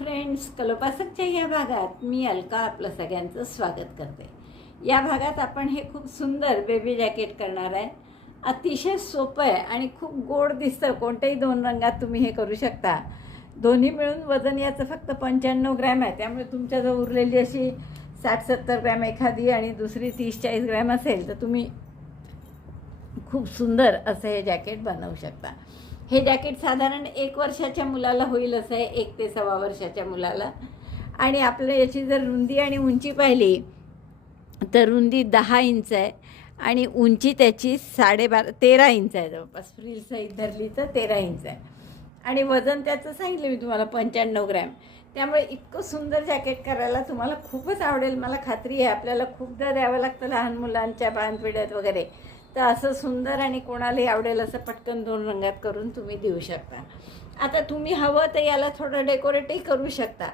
Friends, कलोपासकच्या या भागात मी अलका आपलं सगळ्यांचं स्वागत करते. या भागात आपण हे खूप सुंदर बेबी जॅकेट करणार आहे. अतिशय सोपं आहे आणि खूप गोड दिसतं. कोणत्याही दोन रंगात तुम्ही हे करू शकता. दोन्ही मिळून वजन याचं फक्त 95 ग्रॅम आहे. त्यामुळे तुमच्याजवळ उरलेली अशी 60-70 ग्रॅम एखादी आणि दुसरी 30-40 ग्रॅम असेल तर तुम्ही खूप सुंदर असं हे जॅकेट बनवू शकता. हे जॅकेट साधारण 1 वर्षाच्या मुलाला होईल असं आहे, 1 ते 1.25 वर्षाच्या मुलाला. आणि आपलं याची जर रुंदी आणि उंची पाहिली तर रुंदी 10 इंच आहे आणि उंची त्याची 13 इंच आहे. जवळपास फ्रील सहित धरली तर 13 इंच आहे. आणि वजन त्याचं सांगितलं मी तुम्हाला 95 ग्रॅम. त्यामुळे इतकं सुंदर जॅकेट करायला तुम्हाला खूपच आवडेल, मला खात्री आहे. आपल्याला खूपदा द्यावं लागतं लहान मुलांच्या बांधपिढ्यात वगैरे, तर असं सुंदर आणि कोणालाही आवडेल असं पटकन 2 रंगात करून तुम्ही देऊ शकता. आता तुम्ही हवं तर याला थोडं डेकोरेटही करू शकता.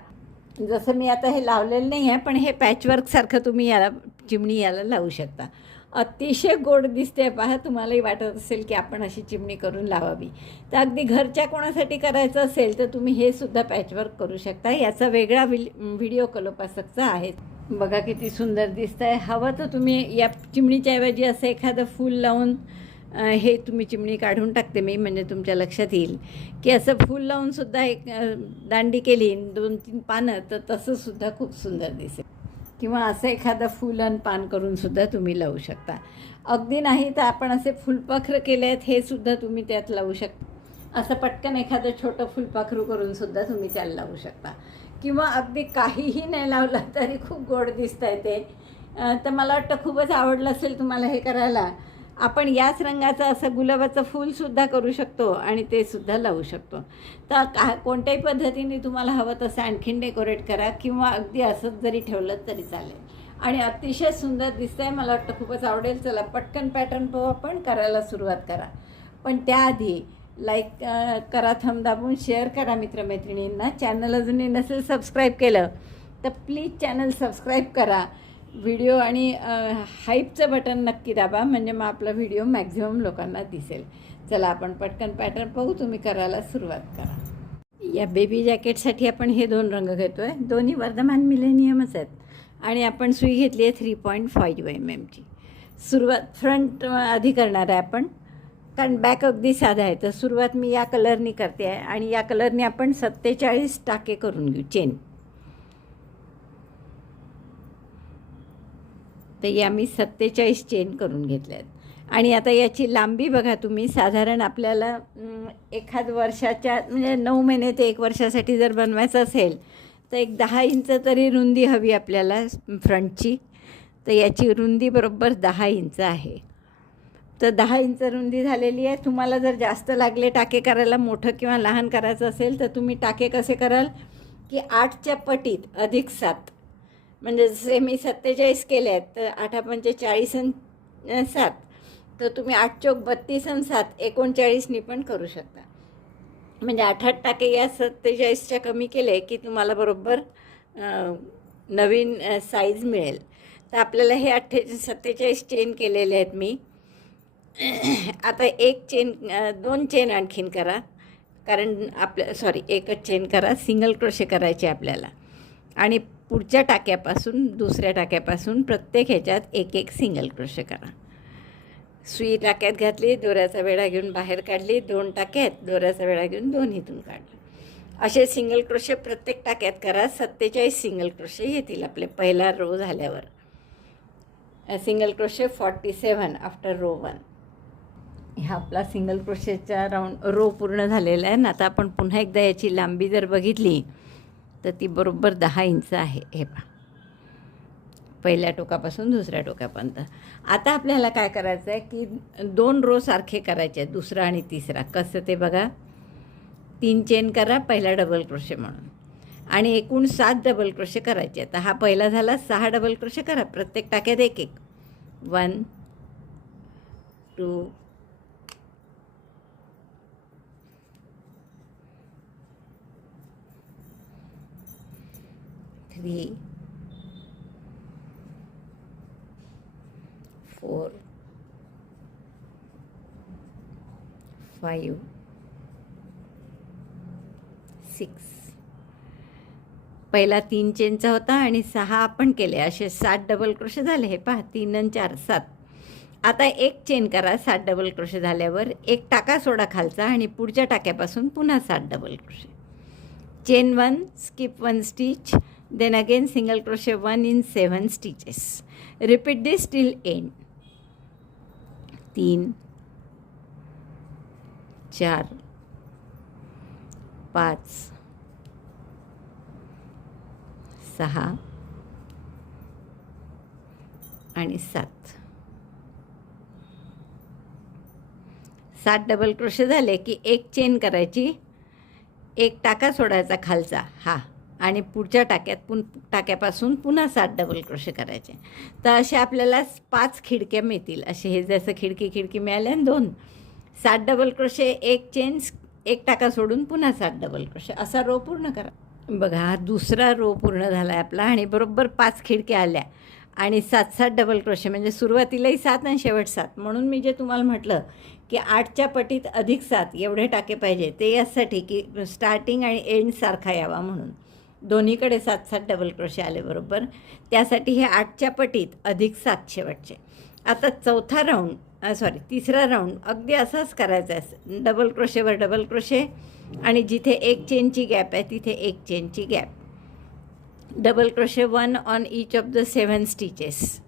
जसं मी आता हे लावलेलं नाही आहे, पण हे पॅचवर्कसारखं तुम्ही याला चिमणी याला लावू शकता. अतिशय गोड दिसते. पहा, तुम्हालाही वाटत असेल की आपण अशी चिमणी करून लावावी. तर अगदी घरच्या कोणासाठी करायचं असेल तर तुम्ही हे सुद्धा पॅचवर्क करू शकता. याचा वेगळा व्हिडिओ कलोपासकचा आहे. बघा किती सुंदर दिसतं आहे. हवं तर तुम्ही या चिमणीच्या ऐवजी असं एखादं फूल लावून हे तुम्ही चिमणी काढून टाकते मी, म्हणजे तुमच्या लक्षात येईल की असं फूल लावूनसुद्धा एक दांडी केली 2-3 पानं तर तसंसुद्धा खूप सुंदर दिसेल. किंवा असं एखादं फूल आणि पान करूनसुद्धा तुम्ही लावू शकता. अगदी नाही तर आपण असे फुलपाखरं केले आहेत हे सुद्धा तुम्ही त्यात लावू शकता. असं पटकन एखादं छोटं फुलपाखरू करूनसुद्धा तुम्ही त्याला लावू शकता. किंवा अगदी काहीही नाही लावलं तरी खूप गोड दिसतं आहे ते. तर मला वाटतं खूपच आवडलं असेल तुम्हाला हे करायला. आपण याच रंगाचं असं गुलाबाचं फूलसुद्धा करू शकतो आणि ते सुद्धा लावू शकतो. तर कोणत्याही पद्धतीने तुम्हाला हवं तसं आणखीन डेकोरेट करा किंवा अगदी असंच जरी ठेवलं तरी चालेल. आणि अतिशय सुंदर दिसतं आहे. मला वाटतं खूपच आवडेल. चला पटकन पॅटर्न पाहू आपण. करायला सुरुवात करा. पण त्याआधी लाईक करा, थंब दाबून शेअर करा मित्रमैत्रिणींना. चॅनल अजूनही नसेल सबस्क्राईब केलं तर प्लीज चॅनल सबस्क्राईब करा. व्हिडिओ आणि हाईपचं बटन नक्की दाबा, म्हणजे मग आपला व्हिडिओ मॅक्झिमम लोकांना दिसेल. चला आपण पटकन पॅटर्न पाहू. तुम्ही करायला सुरुवात करा. या बेबी जॅकेटसाठी आपण हे 2 रंग घेतो आहे. दोन्ही वर्धमान मिलेनियमच आहेत. आणि आपण सुई घेतली आहे 3.5 mm. सुरुवात फ्रंट आधी करणार आहे आपण, कारण बॅक अगदी साधा आहे. तर सुरुवात मी या कलरनी करते आहे आणि या कलरने आपण 47 टाके करून घेऊ चेन. तर या मी 47 चेन करून घेतल्या आहेत. आणि आता याची लांबी बघा तुम्ही. साधारण आपल्याला एखाद वर्षाच्या म्हणजे 9 महिने ते 1 वर्षासाठी जर बनवायचं असेल तर एक 10 इंच तरी रुंदी हवी आपल्याला फ्रंटची. तर याची रुंदी बरोबर 10 इंच आहे. तर 10 इंच रुंदी झालेली आहे. तुम्हाला जर जास्त लागले टाके करायला, मोठं किंवा लहान करायचं असेल तर तुम्ही टाके कसे कराल की 8च्या पटीत अधिक 7, म्हणजे जसे मी 47 केले आहेत तर 8×5 = 40 आणि 7, तर तुम्ही 8×4 = 32 आणि 7 = 39 पण करू शकता. म्हणजे 8 टाके या 47च्या कमी केले की तुम्हाला बरोबर नवीन साईज मिळेल. तर आपल्याला हे 47 चेन केलेले आहेत मी. आता 2 चेन आणखीन करा, कारण एकच चेन करा. सिंगल क्रोशे करायचे आपल्याला. आणि पुढच्या टाक्यापासून दुसऱ्या टाक्यापासून प्रत्येक ह्याच्यात एक सिंगल क्रोशे करा. सुई टाक्यात घातली, दोऱ्याचा वेढा घेऊन बाहेर काढली, 2 टाक्यात दोऱ्याचा वेढा घेऊन दोन्हीतून काढला. असे सिंगल क्रोशे प्रत्येक टाक्यात करा. 47 सिंगल क्रोशे येतील आपले पहिला रो झाल्यावर. Single crochet 47 after row 1. हा आपला सिंगल क्रोशेचा रो पूर्ण झालेला आहे ना. आता आपण पुन्हा एकदा याची लांबी जर बघितली तर ती बरोबर 10 इंच आहे. हे पहा, पहिल्या टोकापासून दुसऱ्या टोकापर्यंत. आता आपल्याला काय करायचं आहे की 2 रो सारखे करायचे आहेत, दुसरा आणि तिसरा. कसं ते बघा. 3 चेन करा पहिला डबल क्रोशे म्हणून, आणि एकूण 7 डबल क्रोशे करायचे. आता हा पहिला झाला. 6 डबल क्रोशे करा प्रत्येक टाक्यात एक. 1 2 3 4 5 6 पहिला 3 चेनचा होता आणि 6 आपण केले, असे 7 डबल क्रोशे झाले. हे पहा 3 आणि 4 7. आता एक चेन करा 7 डबल क्रोशे झाल्यावर, एक टाका सोडा खालचा आणि पुढच्या टाक्यापासून पुन्हा 7 double crochet. Chain 1, skip 1 stitch, then again single crochet 1 in 7 stitches. Repeat this till end. 3 4 5 6 आणि 7. 7 डबल क्रोशे झाले की एक चेन करायची, एक टाका सोडायचा खालचा हा, आणि पुढच्या टाक्यापासून पुन्हा 7 डबल क्रोशे करायचे. तर असे आपल्याला 5 खिडक्या मिळतील. असे हे जसं खिडकी मिळाल्या 2, 7 डबल क्रोशे, एक चेन, एक टाका सोडून पुन्हा 7 डबल क्रोशे, असा रो पूर्ण करा. बघा हा दुसरा रो पूर्ण झाला आहे आपला आणि बरोबर 5 खिडक्या आल्या आणि 7-7 डबल क्रोशे, म्हणजे सुरुवातीलाही 7 आणि शेवट 7. म्हणून मी जे तुम्हाला म्हटलं की 8च्या पटीत अधिक 7 एवढे टाके पाहिजे, ते यासाठी की स्टार्टिंग आणि एंड सारखा यावा म्हणून. दोन्हीकडे 7-7 डबल क्रोशे आले बरोबर, त्यासाठी हे 8च्या पटीत अधिक 7 शेवटचे. आता तिसरा राऊंड अगदी असाच करायचा आहे. डबल क्रोशेवर डबल क्रोशे आणि जिथे एक चेनची गॅप आहे तिथे एक चेनची gap. Double crochet 1 on each of the 7 stitches.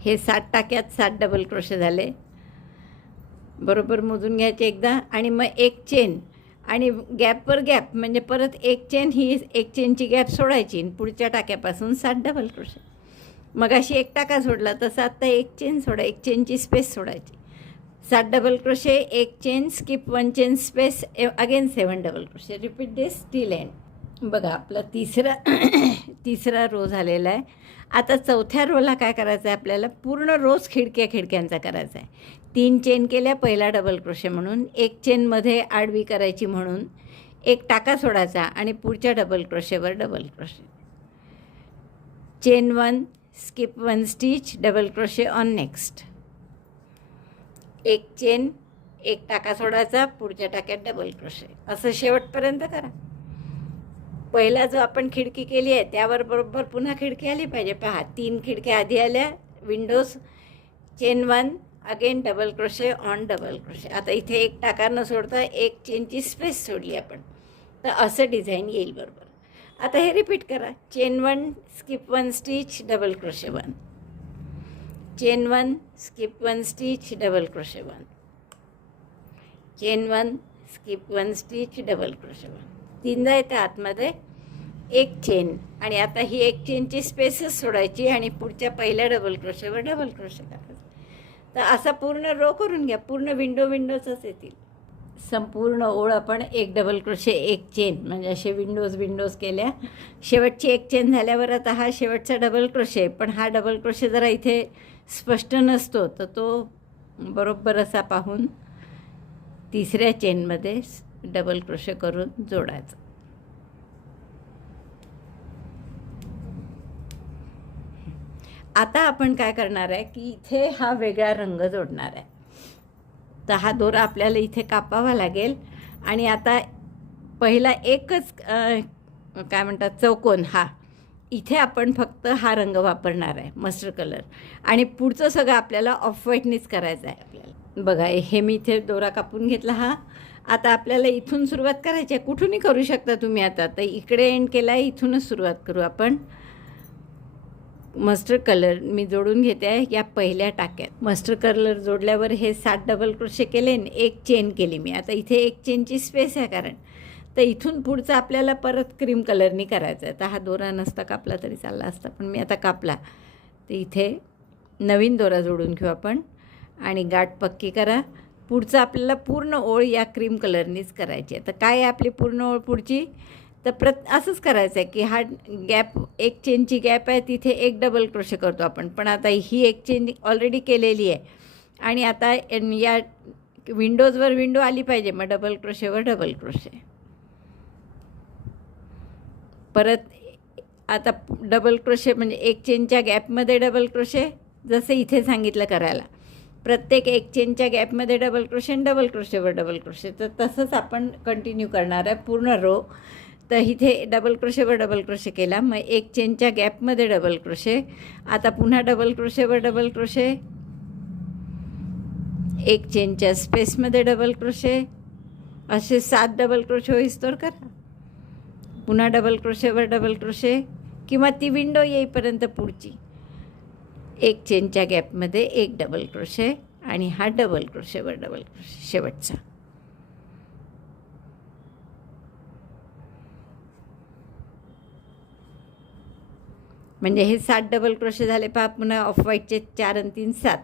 हे 7 टाक्यात 7 डबल क्रोशे झाले. बरोबर मोजून घ्यायचे एकदा आणि मग एक चेन आणि गॅपवर गॅप, म्हणजे परत एक चेन, ही एक चेनची गॅप सोडायची, पुढच्या टाक्यापासून 7 डबल क्रोशे. मग अशी एक टाका सोडला तसं आता एक चेन सोडा, एक चेनची स्पेस सोडायची. 7 डबल क्रोशे, एक chain, skip 1 chain space, again 7 double crochet. Repeat this till end. बघा आपला तिसरा रो झालेला आहे. आता चौथ्या रोला काय करायचं आहे आपल्याला, पूर्ण रोज खिडक्यांचा करायचा आहे. 3 चेन केल्या पहिला डबल क्रोशे म्हणून, एक चेनमध्ये आडवी करायची म्हणून, एक टाका सोडायचा आणि पुढच्या डबल क्रोशेवर double crochet. Chain 1, skip 1 stitch, double crochet on next. एक चेन, एक टाका सोडायचा, पुढच्या टाक्यात डबल क्रोशे. असं शेवटपर्यंत करा. पहिला जो आपण खिडकी केली आहे त्यावर बरोबर पुन्हा खिडकी आली पाहिजे. पहा 3 खिडक्या आधी आल्या, Windows. Chain 1, again double crochet on double crochet. आता इथे एक टाका न सोडता एक चेनची स्पेस सोडली आपण, तर असं डिझाईन येईल बरोबर. आता हे रिपीट करा. Chain 1, skip 1 stitch, double crochet 1. Chain 1, skip 1 stitch, double crochet 1. Chain 1, skip 1 stitch, double crochet 1. 3दा येते आतमध्ये, एक चेन, आणि आता ही एक चेनची स्पेसच सोडायची आणि पुढच्या पहिल्या डबल क्रोशेवर डबल क्रोशे टाकायचं. तर असा पूर्ण रो करून घ्या. पूर्ण विंडोजच येतील. संपूर्ण ओळ आपण एक डबल क्रोशे, एक चेन, म्हणजे असे विंडोज केल्या. शेवटची एक चेन झाल्यावर आता हा शेवटचा डबल क्रोशे. पण हा डबल क्रोशे जरा इथे स्पष्ट नसतो, तर तो बरोबर असा पाहून तिसऱ्या चेनमध्ये डबल क्रोशे करून जोडायचं. आता आपण काय करणार आहे की इथे हा वेगळा रंग जोडणार आहे. तर हा दोरा आपल्याला इथे कापावा लागेल आणि आता पहिला एकच काय म्हणतात चौकोन, हा इथे आपण फक्त हा रंग वापरणार आहे, मस्टर्ड कलर, आणि पुढचं सगळं आपल्याला ऑफ व्हाईटनीच करायचं आहे आपल्याला. बघा हे मी इथे दोरा कापून घेतला. हा आता आपल्याला इथून सुरुवात करायची आहे. कुठूनही करू शकता तुम्ही. आता तर इकडे एंड केला आहे, इथूनच सुरुवात करू आपण. मस्टर्ड कलर मी जोडून घेते आहे या पहिल्या टाक्यात. मस्टर्ड कलर जोडल्यावर हे 7 डबल क्रोशे केले, एक चेन केली मी. आता इथे एक चेनची स्पेस आहे कारण, तर इथून पुढचं आपल्याला परत क्रीम कलरनी करायचं आहे. तर हा दोरा नसता कापला तरी चालला असता, पण मी आता कापला. तर इथे नवीन दोरा जोडून घेऊ आपण आणि गाठ पक्की करा. पुढचं आपल्याला पूर्ण ओळ या क्रीम कलरनीच करायची आहे. तर काय आहे आपली पूर्ण ओळ पुढची, तर असंच करायचं आहे की हा गॅप, एक चेनची गॅप आहे तिथे एक डबल क्रोशे करतो आपण. पण आता ही एक चेन ऑलरेडी केलेली आहे आणि आता या विंडोजवर विंडो आली पाहिजे, मग डबल क्रोशेवर डबल क्रोशे. परत आता डबल क्रोशे म्हणजे एक चेनच्या गॅपमध्ये डबल क्रोशे, जसं इथे सांगितलं करायला. प्रत्येक एक चेनच्या गॅपमध्ये डबल क्रोशे आणि डबल क्रोशेवर डबल क्रोशे. तर तसंच आपण कंटिन्यू करणार आहे पूर्ण रो. तर इथे डबल क्रोशेवर डबल क्रोशे केला, मग एक चेनच्या गॅपमध्ये डबल क्रोशे, आता पुन्हा डबल क्रोशेवर डबल क्रोशे, एक चेनच्या स्पेसमध्ये डबल क्रोशे, असे 7 डबल क्रोशे होईस्तोवर करा. पुन्हा डबल क्रोशेवर डबल क्रोशे किंवा ती विंडो येईपर्यंत पुढची एक चेनच्या गॅपमध्ये एक डबल क्रोशे आणि हा डबल क्रोशेवर डबल क्रोशे शेवटचा. म्हणजे हे 7 डबल क्रोशे झाले. पहा पुन्हा ऑफ व्हाईटचे 4 आणि 3 7.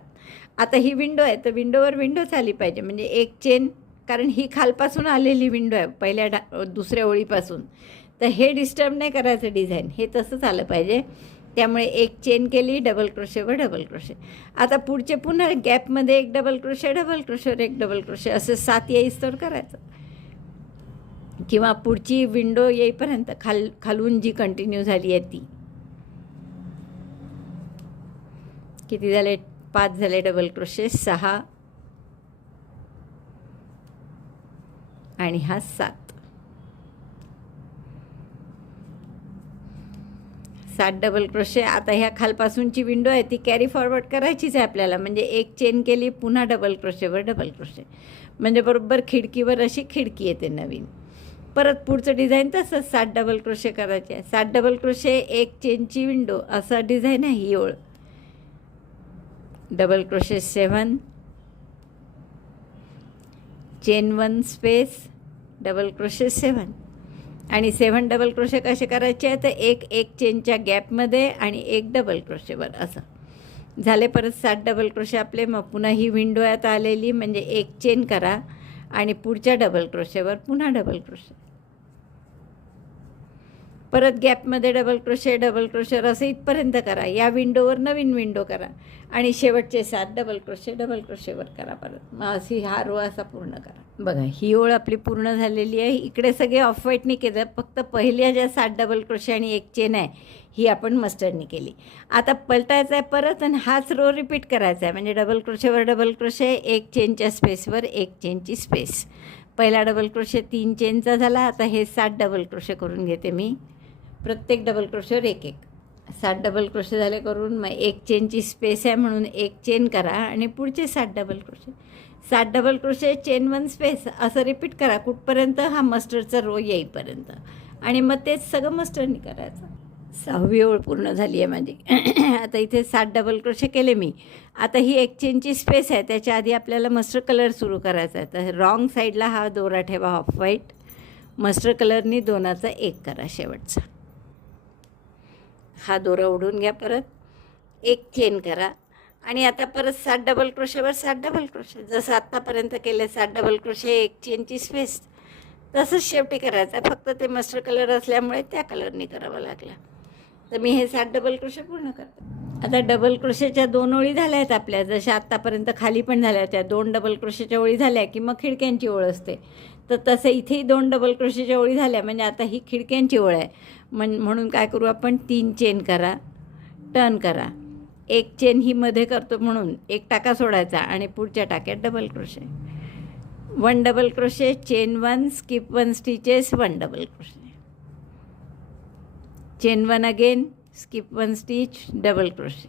आता ही विंडो आहे तर विंडोवर विंडोच आली पाहिजे, म्हणजे एक चेन, कारण ही खालपासून आलेली विंडो आहे पहिल्या दुसऱ्या ओळीपासून. तर हे डिस्टर्ब नाही करायचं डिझाईन, हे तसंच आलं पाहिजे. त्यामुळे एक चेन केली, डबल क्रोशेवर डबल क्रोशे. आता पुढचे पुन्हा गॅपमध्ये एक डबल क्रोशे, डबल क्रोशेवर एक डबल क्रोशे, असं 7 येईस्तोवर करायचं. किंवा पुढची विंडो येईपर्यंत खालून जी कंटिन्यू झाली आहे ती. किती झाले? 5 झाले डबल क्रोशे, 6 आणि हा 7. 7 डबल क्रोशे. आता ह्या खालपासूनची विंडो आहे ती कॅरी फॉरवर्ड करायचीच आहे आपल्याला, म्हणजे एक चेन केली, पुन्हा डबल क्रोशेवर डबल क्रोशे, म्हणजे बरोबर खिडकीवर अशी खिडकी येते नवीन. परत पुढचं डिझाईन तसंच 7 डबल क्रोशे करायचे आहे. 7 डबल क्रोशे, एक चेनची विंडो, असा डिझाईन आहे ही ओळ. Double crochet 7, chain 1 space, double crochet 7 आणि 7 डबल क्रोशे कसे करायचे आहे तर एक चेनच्या गॅपमध्ये आणि एक डबल क्रोशेवर असं झाले. परत 7 डबल क्रोशे आपले. मग पुन्हा ही विंडो आता आलेली, म्हणजे एक चेन करा आणि पुढच्या डबल क्रोशेवर पुन्हा डबल क्रोशे, परत गॅपमध्ये डबल क्रोशेवर असं इथपर्यंत करा. या विंडोवर नवीन विंडो करा आणि शेवटचे 7 डबल क्रोशेवर करा परत. मग अशी हा रो असा पूर्ण करा. बघा ही ओळ आपली पूर्ण झालेली आहे. इकडे सगळे ऑफ व्हाईटनी केलं, फक्त पहिल्या ज्या 7 डबल क्रोशे आणि एक चेन आहे ही आपण मस्टर्डनी केली. आता पलटायचं आहे परत आणि हाच रो रिपीट करायचा आहे, म्हणजे डबल क्रोशेवर डबल क्रोशे, एक चेनच्या स्पेसवर एक चेनची स्पेस. पहिला डबल क्रोशे 3 चेनचा झाला. आता हे 7 डबल क्रोशे करून घेते मी, प्रत्येक डबल क्रोशेवर एक 7 डबल क्रोशे झाले करून. मग एक चेनची स्पेस आहे म्हणून एक चेन करा आणि पुढचे 7 double crochet, 7 double crochet, chain 1 space, असं रिपीट करा कुठपर्यंत? हा मस्टर्डचा रो येईपर्यंत. आणि मग तेच सगळं मस्टर्डनी करायचं. 6वी ओळ पूर्ण झाली आहे माझी. आता इथे 7 डबल क्रोशे केले मी. आता ही एक चेनची स्पेस आहे, त्याच्या आधी आपल्याला मस्टर्ड कलर सुरू करायचा आहे. तर रॉंग साईडला हा दोरा ठेवा ऑफ व्हाईट, मस्टर्ड कलरनी 2चा 1 करा शेवटचा. हा दोरा ओढून घ्या, परत एक चेन करा आणि आता परत 7 डबल क्रोशेवर 7 डबल क्रोशे, जसं आत्तापर्यंत केले 7 डबल क्रोशे, एक चेनची स्पेस, तसंच शेवटी करायचं. फक्त ते मस्टर्ड कलर असल्यामुळे त्या कलरनी करावं लागला. तर मी हे 7 डबल क्रोशे पूर्ण करते. आता डबल क्रोशेच्या 2 ओळी झाल्या आहेत आपल्या, जशा आत्तापर्यंत खाली पण झाल्या होत्या. 2 डबल क्रोशेच्या ओळी झाल्या की मग खिडक्यांची ओळ असते. तर तसं इथेही 2 डबल क्रोशेच्या ओळी झाल्या, म्हणजे आता ही खिडक्यांची ओळ आहे. म्हणून काय करू आपण, 3 चेन करा, टर्न करा, एक चेन ही मध्ये करतो म्हणून एक टाका सोडायचा आणि पुढच्या टाक्यात double crochet, 1 double crochet, chain 1, skip 1 stitches, 1 double crochet, chain 1 again, skip 1 stitch, double crochet,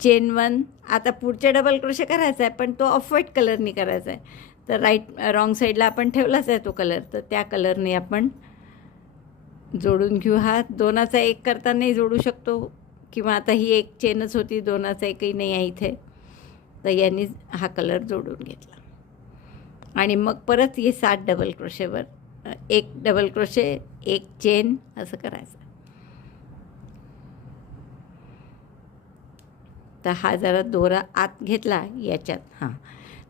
chain 1. आता पुढचे डबल क्रोशे करायचा आहे, पण तो ऑफ व्हाईट कलरनी करायचा आहे. तर रॉंग साईडला आपण ठेवलाच आहे तो कलर, तर त्या कलरने आपण जोडून घेऊ. हा 2चा 1 करतानाही जोडू शकतो, किंवा आता ही एक चेनच होती, 2चा 1ही नाही आहे इथे, तर यांनी हा कलर जोडून घेतला. आणि मग परत हे 7 डबल क्रोशेवर एक डबल क्रोशे, एक चेन, असं करायचं. तर हा जरा दोरा आत घेतला याच्यात, हां,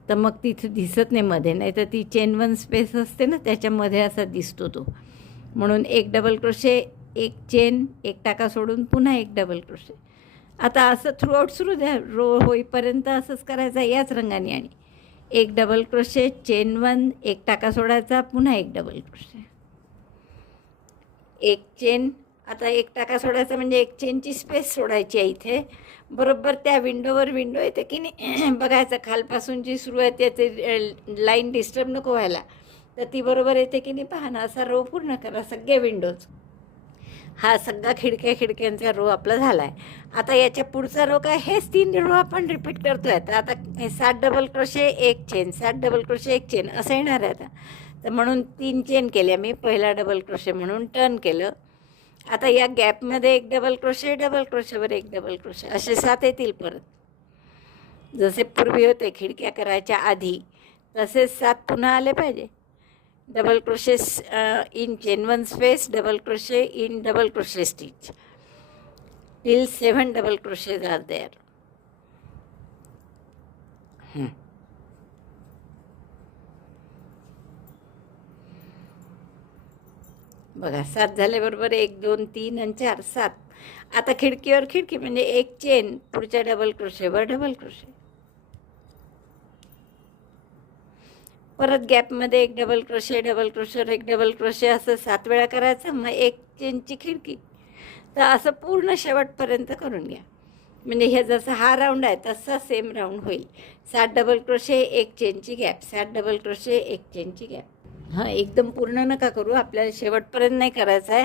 तर मग तिथे दिसत नाही मध्ये, नाही तर ती चेन 1 स्पेस असते ना त्याच्यामध्ये असा दिसतो तो. म्हणून एक डबल क्रोशे, एक चेन, एक टाका सोडून पुन्हा एक डबल क्रोशे. आता असं थ्रूआउट सुरू द्या, रो होईपर्यंत असंच करायचं याच रंगाने. आणि एक डबल क्रोशे, चेन 1, एक टाका सोडायचा, पुन्हा एक डबल क्रोशे, एक चेन, आता एक टाका सोडायचा म्हणजे एक चेनची स्पेस सोडायची आहे इथे. बरोबर त्या विंडोवर विंडो येते की नाही बघायचं, खालपासून जी सुरू आहे त्याचे लाईन डिस्टर्ब नको व्हायला, तर ती बरोबर येते की नाही पहा ना. असा रो पूर्ण करा सगळे विंडोज. हा सगळा खिडक्यांचा रो आपला झाला आहे. आता याच्या पुढचा रो काय, हेच 3 रो आपण रिपीट करतो आहे. तर आता 7 double crochet 1 chain, 7 double crochet 1 chain असं येणार आहे आता. तर म्हणून 3 चेन केल्या मी, पहिला डबल क्रोशे म्हणून टर्न केलं. आता या गॅपमध्ये एक डबल क्रोशे, डबल क्रोशेवर एक डबल क्रोशे, असे 7 येतील परत. जसे पूर्वी होते खिडक्या करायच्या आधी, तसेच 7 पुन्हा आले पाहिजे. Double crochet in chain 1 space, double crochet in double crochet stitch till 7 double crochets are there. बघा 7 झाले बरोबर, 1 2 3 आणि 4 7. आता खिडकीवर खिडकी म्हणजे एक चेन, पुढच्या डबल क्रोशेवर डबल क्रोशे, परत गॅपमध्ये एक डबल क्रोशे, डबल क्रोशेवर एक डबल क्रोशे, असं 7 वेळा करायचं. मग एक चेनची खिडकी. तर असं पूर्ण शेवटपर्यंत करून घ्या. म्हणजे हे जसं हा राऊंड आहे तसा सेम राऊंड होईल. 7 डबल क्रोशे, एक चेनची गॅप, 7 डबल क्रोशे, एक चेनची गॅप. हां, एकदम पूर्ण नका करू, आपल्याला शेवटपर्यंत नाही करायचं आहे.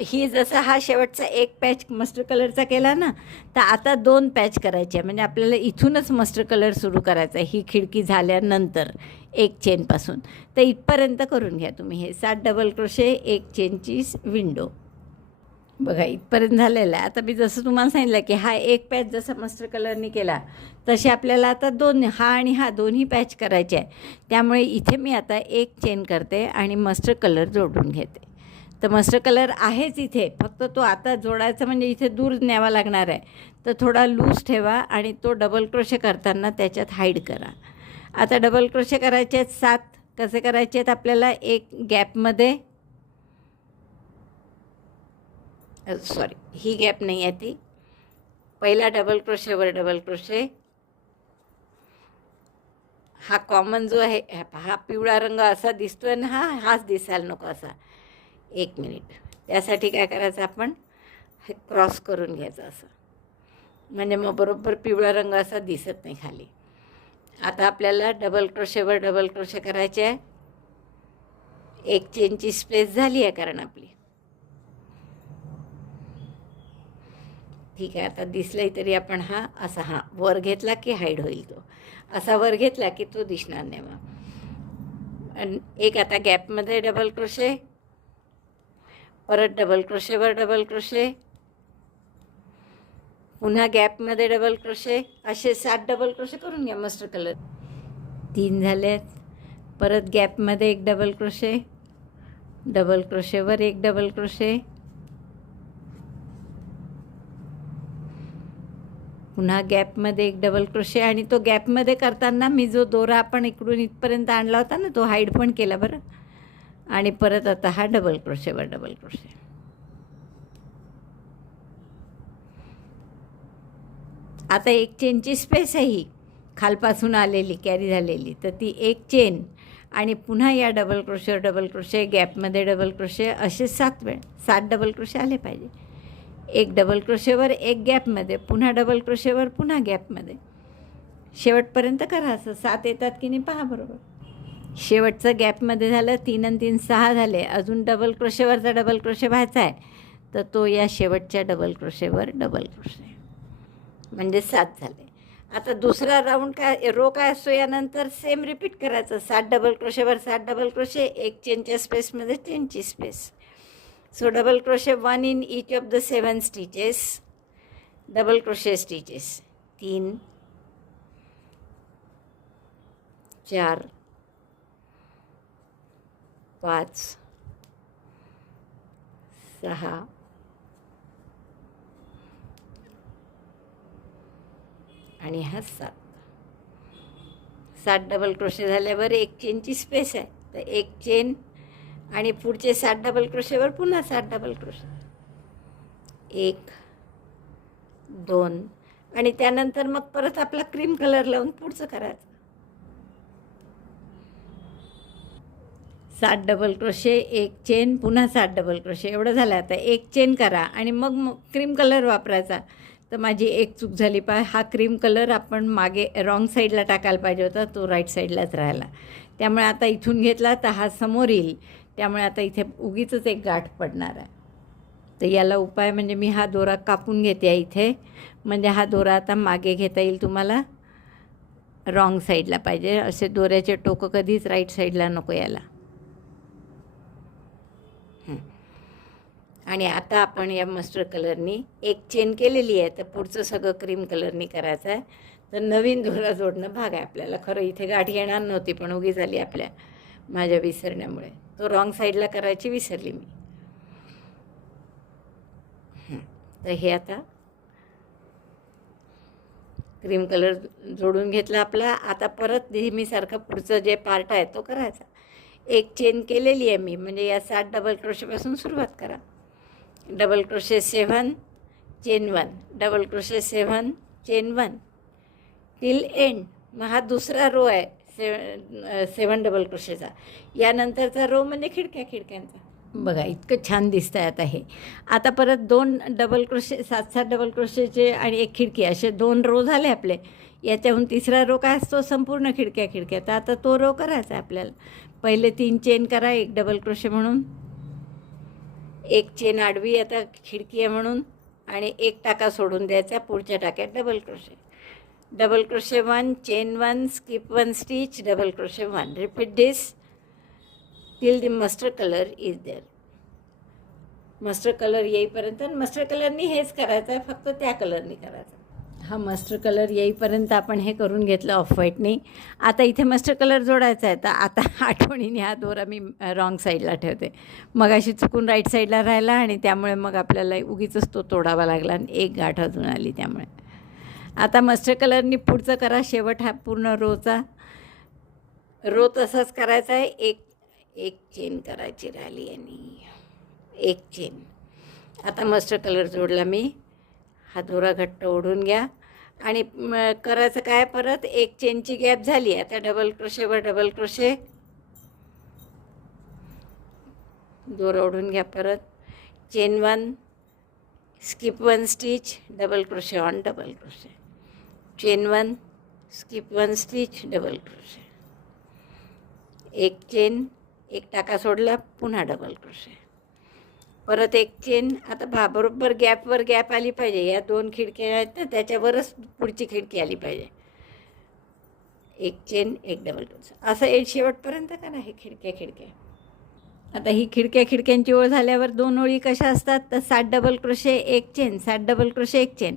ही जसा हा शेवटचा एक पॅच मस्टर्ड कलरचा केला ना, तर आता 2 पॅच करायचे आहे. म्हणजे आपल्याला इथूनच मस्टर्ड कलर सुरू करायचा आहे, ही खिडकी झाल्यानंतर एक चेनपासून. तर इथपर्यंत करून घ्या तुम्ही हे 7 डबल क्रोशे, एक चेनची विंडो. बघा इथपर्यंत झालेलं आहे. आता मी जसं तुम्हाला सांगितलं की हा एक पॅच जसा मस्टर्ड कलरनी केला, तसे आपल्याला आता 2, हा आणि हा दोन्ही पॅच करायचे आहे. त्यामुळे इथे मी आता एक चेन करते आणि मस्टर्ड कलर जोडून घेते. तर मस्टर्ड कलर आहेच इथे, फक्त तो आता जोडायचा म्हणजे इथे दूर न्यावा लागणार आहे. तर थोडा लूज ठेवा आणि तो डबल क्रोशे करताना त्याच्यात हाईड करा. आता डबल क्रोशे करायचे आहेत 7. कसे करायचे आहेत आपल्याला, एक गॅपमध्ये, सॉरी ही गॅप नाही आहे ती, पहिला डबल क्रोशेवर डबल क्रोशे, हा कॉमन जो आहे, हा पिवळा रंग असा दिसतो आहे ना, हाच दिसायला नको असा. 1 मिनिट, त्यासाठी काय करायचं, आपण हे क्रॉस करून घ्यायचं असं, म्हणजे मग बरोबर पिवळा रंग असा दिसत नाही खाली. आता आपल्याला डबल क्रोशेवर डबल क्रोशे करायचे आहे. एक चेनची स्पेस झाली आहे कारण आपली. ठीक आहे, आता दिसलाही तरी आपण हा असा वर घेतला की हाईड होईल, तो असा वर घेतला की तो दिसणार नाही. मग एक आता गॅपमध्ये डबल क्रोशे, परत डबल क्रोशेवर डबल क्रोशे, पुन्हा गॅपमध्ये डबल क्रोशे, असे 7 डबल क्रोशे करून घ्या. मस्टर्ड कलर 3 झालेत. परत गॅपमध्ये एक डबल क्रोशे, डबल क्रोशेवर एक डबल क्रोशे, पुन्हा गॅपमध्ये एक डबल क्रोशे. आणि तो गॅपमध्ये करताना मी जो दोरा आपण इकडून इथपर्यंत आणला होता ना, तो हाईड पण केला बरं. आणि परत आता हा डबल क्रोशेवर डबल क्रोशे. आता एक चेनची स्पेस आहे ही खालपासून आलेली, कॅरी झालेली, तर ती एक चेन आणि पुन्हा या डबल क्रोशेवर डबल क्रोशे, गॅपमध्ये डबल क्रोशे, असे 7 डबल क्रोशे आले पाहिजे. एक डबल क्रोशेवर एक गॅपमध्ये, पुन्हा डबल क्रोशेवर, पुन्हा गॅपमध्ये, शेवटपर्यंत करा. असं 7 येतात की नाही पहा बरोबर. शेवटचं गॅपमध्ये झालं, 3 आणि 3 6 झाले. अजून डबल क्रोशेवरचा डबल क्रोशे व्हायचा आहे, तर तो या शेवटच्या डबल क्रोशेवर डबल क्रोशे, म्हणजे 7 झाले. आता दुसरा राऊंड काय, रो काय असतो, यानंतर सेम रिपीट करायचं. 7 डबल क्रोशेवर 7 डबल क्रोशे, एक चेनच्या स्पेसमध्ये चेनची space. So double crochet 1 in each of the 7 stitches, double crochet stitches 3 4 5 6 आणि हा 7 डबल क्रोशे झाल्यावर एक चेनची स्पेस आहे, तर एक चेन आणि पुढचे 7 डबल क्रोशेवर पुन्हा 7 डबल क्रोशे, 1 2 आणि त्यानंतर मग परत आपला क्रीम कलर लावून पुढचं करायचं. 7 डबल क्रोशे, एक चेन, पुन्हा 7 डबल क्रोशे, एवढं झालं. आता एक चेन करा आणि मग क्रीम कलर वापरायचा. तर माझी एक चूक झाली हा क्रीम कलर आपण मागे रॉंग साईडला टाकायला पाहिजे होता, तो राईट साईडलाच राहिला. त्यामुळे आता इथून घेतला तर हा समोर येईल, त्यामुळे आता इथे उगीचच एक गाठ पडणार आहे. तर याला उपाय म्हणजे मी हा दोरा कापून घेते आहे इथे, म्हणजे हा दोरा आता मागे घेता येईल तुम्हाला. रॉंग साईडला पाहिजे, असे दोऱ्याचे टोकं कधीच राईट साईडला नको याला. आणि आता आपण या मस्टर्ड कलरनी एक चेन केलेली आहे, तर पुढचं सगळं क्रीम कलरनी करायचं आहे. तर नवीन दोरा जोडणं भाग आहे आपल्याला. खरं इथे गाठ येणार नव्हती, पण उगी झाली माझ्या विसरण्यामुळे. तो रॉंग साईडला करायची विसरली मी. तर हे आता क्रीम कलर जोडून घेतला आपला. आता परत नेहमीसारखं पुढचं जे पार्ट आहे तो करायचा. एक चेन केलेली आहे मी, म्हणजे या 7 डबल क्रोशेपासून सुरुवात करा. Double crochet 7, chain 1, double crochet 7, chain 1 till end. मग हा दुसरा रो आहे 7 डबल क्रोशेचा. यानंतरचा रो म्हणजे खिडक्यांचा. बघा इतकं छान दिसतं आहे आता हे. आता परत 2 डबल क्रोशे, 7-7 डबल क्रोशेचे आणि एक खिडकी, असे 2 रो झाले आपले. याच्याहून तिसरा रो काय असतो, संपूर्ण खिडक्या. तर आता तो रो करायचा आहे आपल्याला. पहिले 3 चेन करा, एक डबल क्रोशे म्हणून, एक चेन आडवी आता खिडकी आहे म्हणून, आणि एक टाका सोडून द्यायचा. पुढच्या टाक्यात double crochet. Double crochet 1, chain 1, skip 1 stitch, double crochet 1. Repeat this till the mustard colour is there. Mustard colour येईपर्यंत. मस्टर्ड कलरनी हेच करायचं आहे, फक्त त्या कलरनी करायचं. हा मस्टर्ड कलर येईपर्यंत आपण हे करून घेतलं ऑफ व्हाईटनी. आता इथे मस्टर्ड कलर जोडायचा आहे. तर आता आठवणीने हा दोरा मी रॉंग साईडला ठेवते. मग अशी चुकून राईट साईडला राहिला आणि त्यामुळे मग आपल्याला उगीचच तो तोडावा लागला आणि एक गाठ अजून आली. त्यामुळे आता मस्टर्ड कलरनी पुढचं करा. शेवट हा पूर्ण रोचा रो तसाच करायचा आहे. एक चेन करायची राहिली आणि एक चेन. आता मस्टर्ड कलर जोडला मी. हा दोरा घट्ट ओढून घ्या आणि करायचं काय, परत एक चेनची गॅप झाली. आता डबल क्रोशेवर डबल क्रोशे, दोरा ओढून घ्या. परत chain 1, skip 1 stitch, double crochet on double crochet, chain 1, skip 1 stitch, double crochet, एक चेन, एक टाका सोडला, पुन्हा डबल क्रोशे, परत एक चेन. आता बरोबर गॅपवर गॅप आली पाहिजे. या 2 खिडक्या आहेत ना, त्याच्यावरच पुढची खिडकी आली पाहिजे. एक चेन, एक डबल क्रोशे, असं एक शेवटपर्यंत करा. हे खिडक्या. आता ही खिडक्यांची ओळ झाल्यावर 2 ओळी कशा असतात, तर 7 डबल क्रोशे, एक चेन, 7 डबल क्रोशे, एक चेन.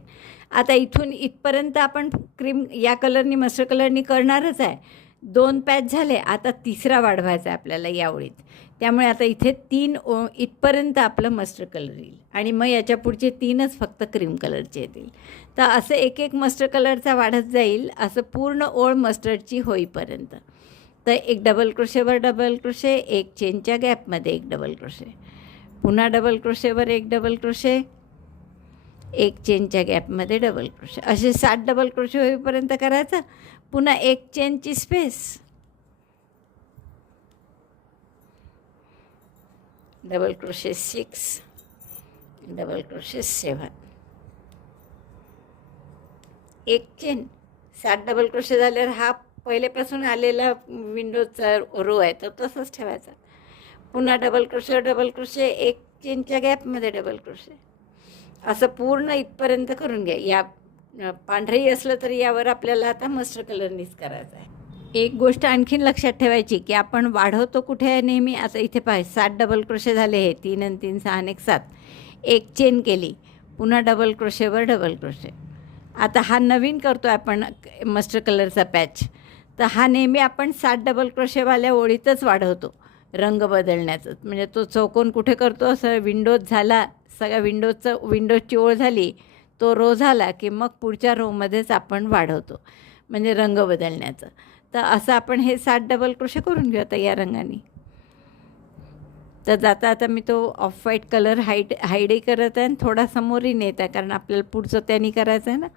आता इथून इथपर्यंत आपण क्रीम या कलरनी, मस्टर्ड कलरनी करणारच आहे. 2 पॅच झाले. आता तिसरा वाढवायचा आहे आपल्याला या ओळीत. त्यामुळे आता इथे 3 इथपर्यंत आपलं मस्टर्ड कलर येईल आणि मग याच्या पुढचे 3च फक्त क्रीम कलरचे येतील. तर असं एक मस्टर्ड कलरचा वाढत जाईल, असं पूर्ण ओळ मस्टर्डची होईपर्यंत. तर एक डबल क्रोशेवर डबल क्रोशे, एक चेनच्या गॅपमध्ये एक डबल क्रोशे, पुन्हा डबल क्रोशेवर एक डबल क्रोशे, एक चेनच्या गॅपमध्ये डबल क्रोशे, असे 7 डबल क्रोशे होईपर्यंत करायचं. पुन्हा एक चेनची space, double crochet 6, double crochet 7, एक चेन, 7 डबल क्रोशे झाल्यावर हा पहिलेपासून आलेला विंडोचा रो आहे तो तसंच ठेवायचा. पुन्हा डबल क्रोशे, एक चेनच्या गॅपमध्ये डबल क्रोशे, असं पूर्ण इथपर्यंत करून घ्या. या पांढरंही असलं तरी यावर आपल्याला आता मस्टर्ड कलरनीच करायचं आहे. एक गोष्ट आणखीन लक्षात ठेवायची की आपण वाढवतो कुठे आहे नेहमी. आता इथे 7 डबल क्रोशे झाले. हे 3 आणि 3 6 आणि 7, एक चेन केली, पुन्हा डबल क्रोशेवर डबल क्रोशे. आता हा नवीन करतो आहे आपण मस्टर्ड कलरचा पॅच. तर हा नेहमी आपण 7 डबल क्रोशेवाल्या ओळीतच वाढवतो रंग बदलण्याचं. म्हणजे तो चौकोन कुठे करतो, असं विंडोज झाला, सगळ्या विंडोजची ओळ झाली, तो रो झाला की मग पुढच्या रोमध्येच आपण वाढवतो, म्हणजे रंग बदलण्याचं. तर असं आपण हे 7 डबल क्रोशे करून घेऊ आता या रंगाने. तर आता मी तो ऑफ व्हाईट कलर हाईडही करत आहे आणि थोडा समोरही नेत आहे, कारण आपल्याला पुढचं त्यांनी करायचं आहे ना.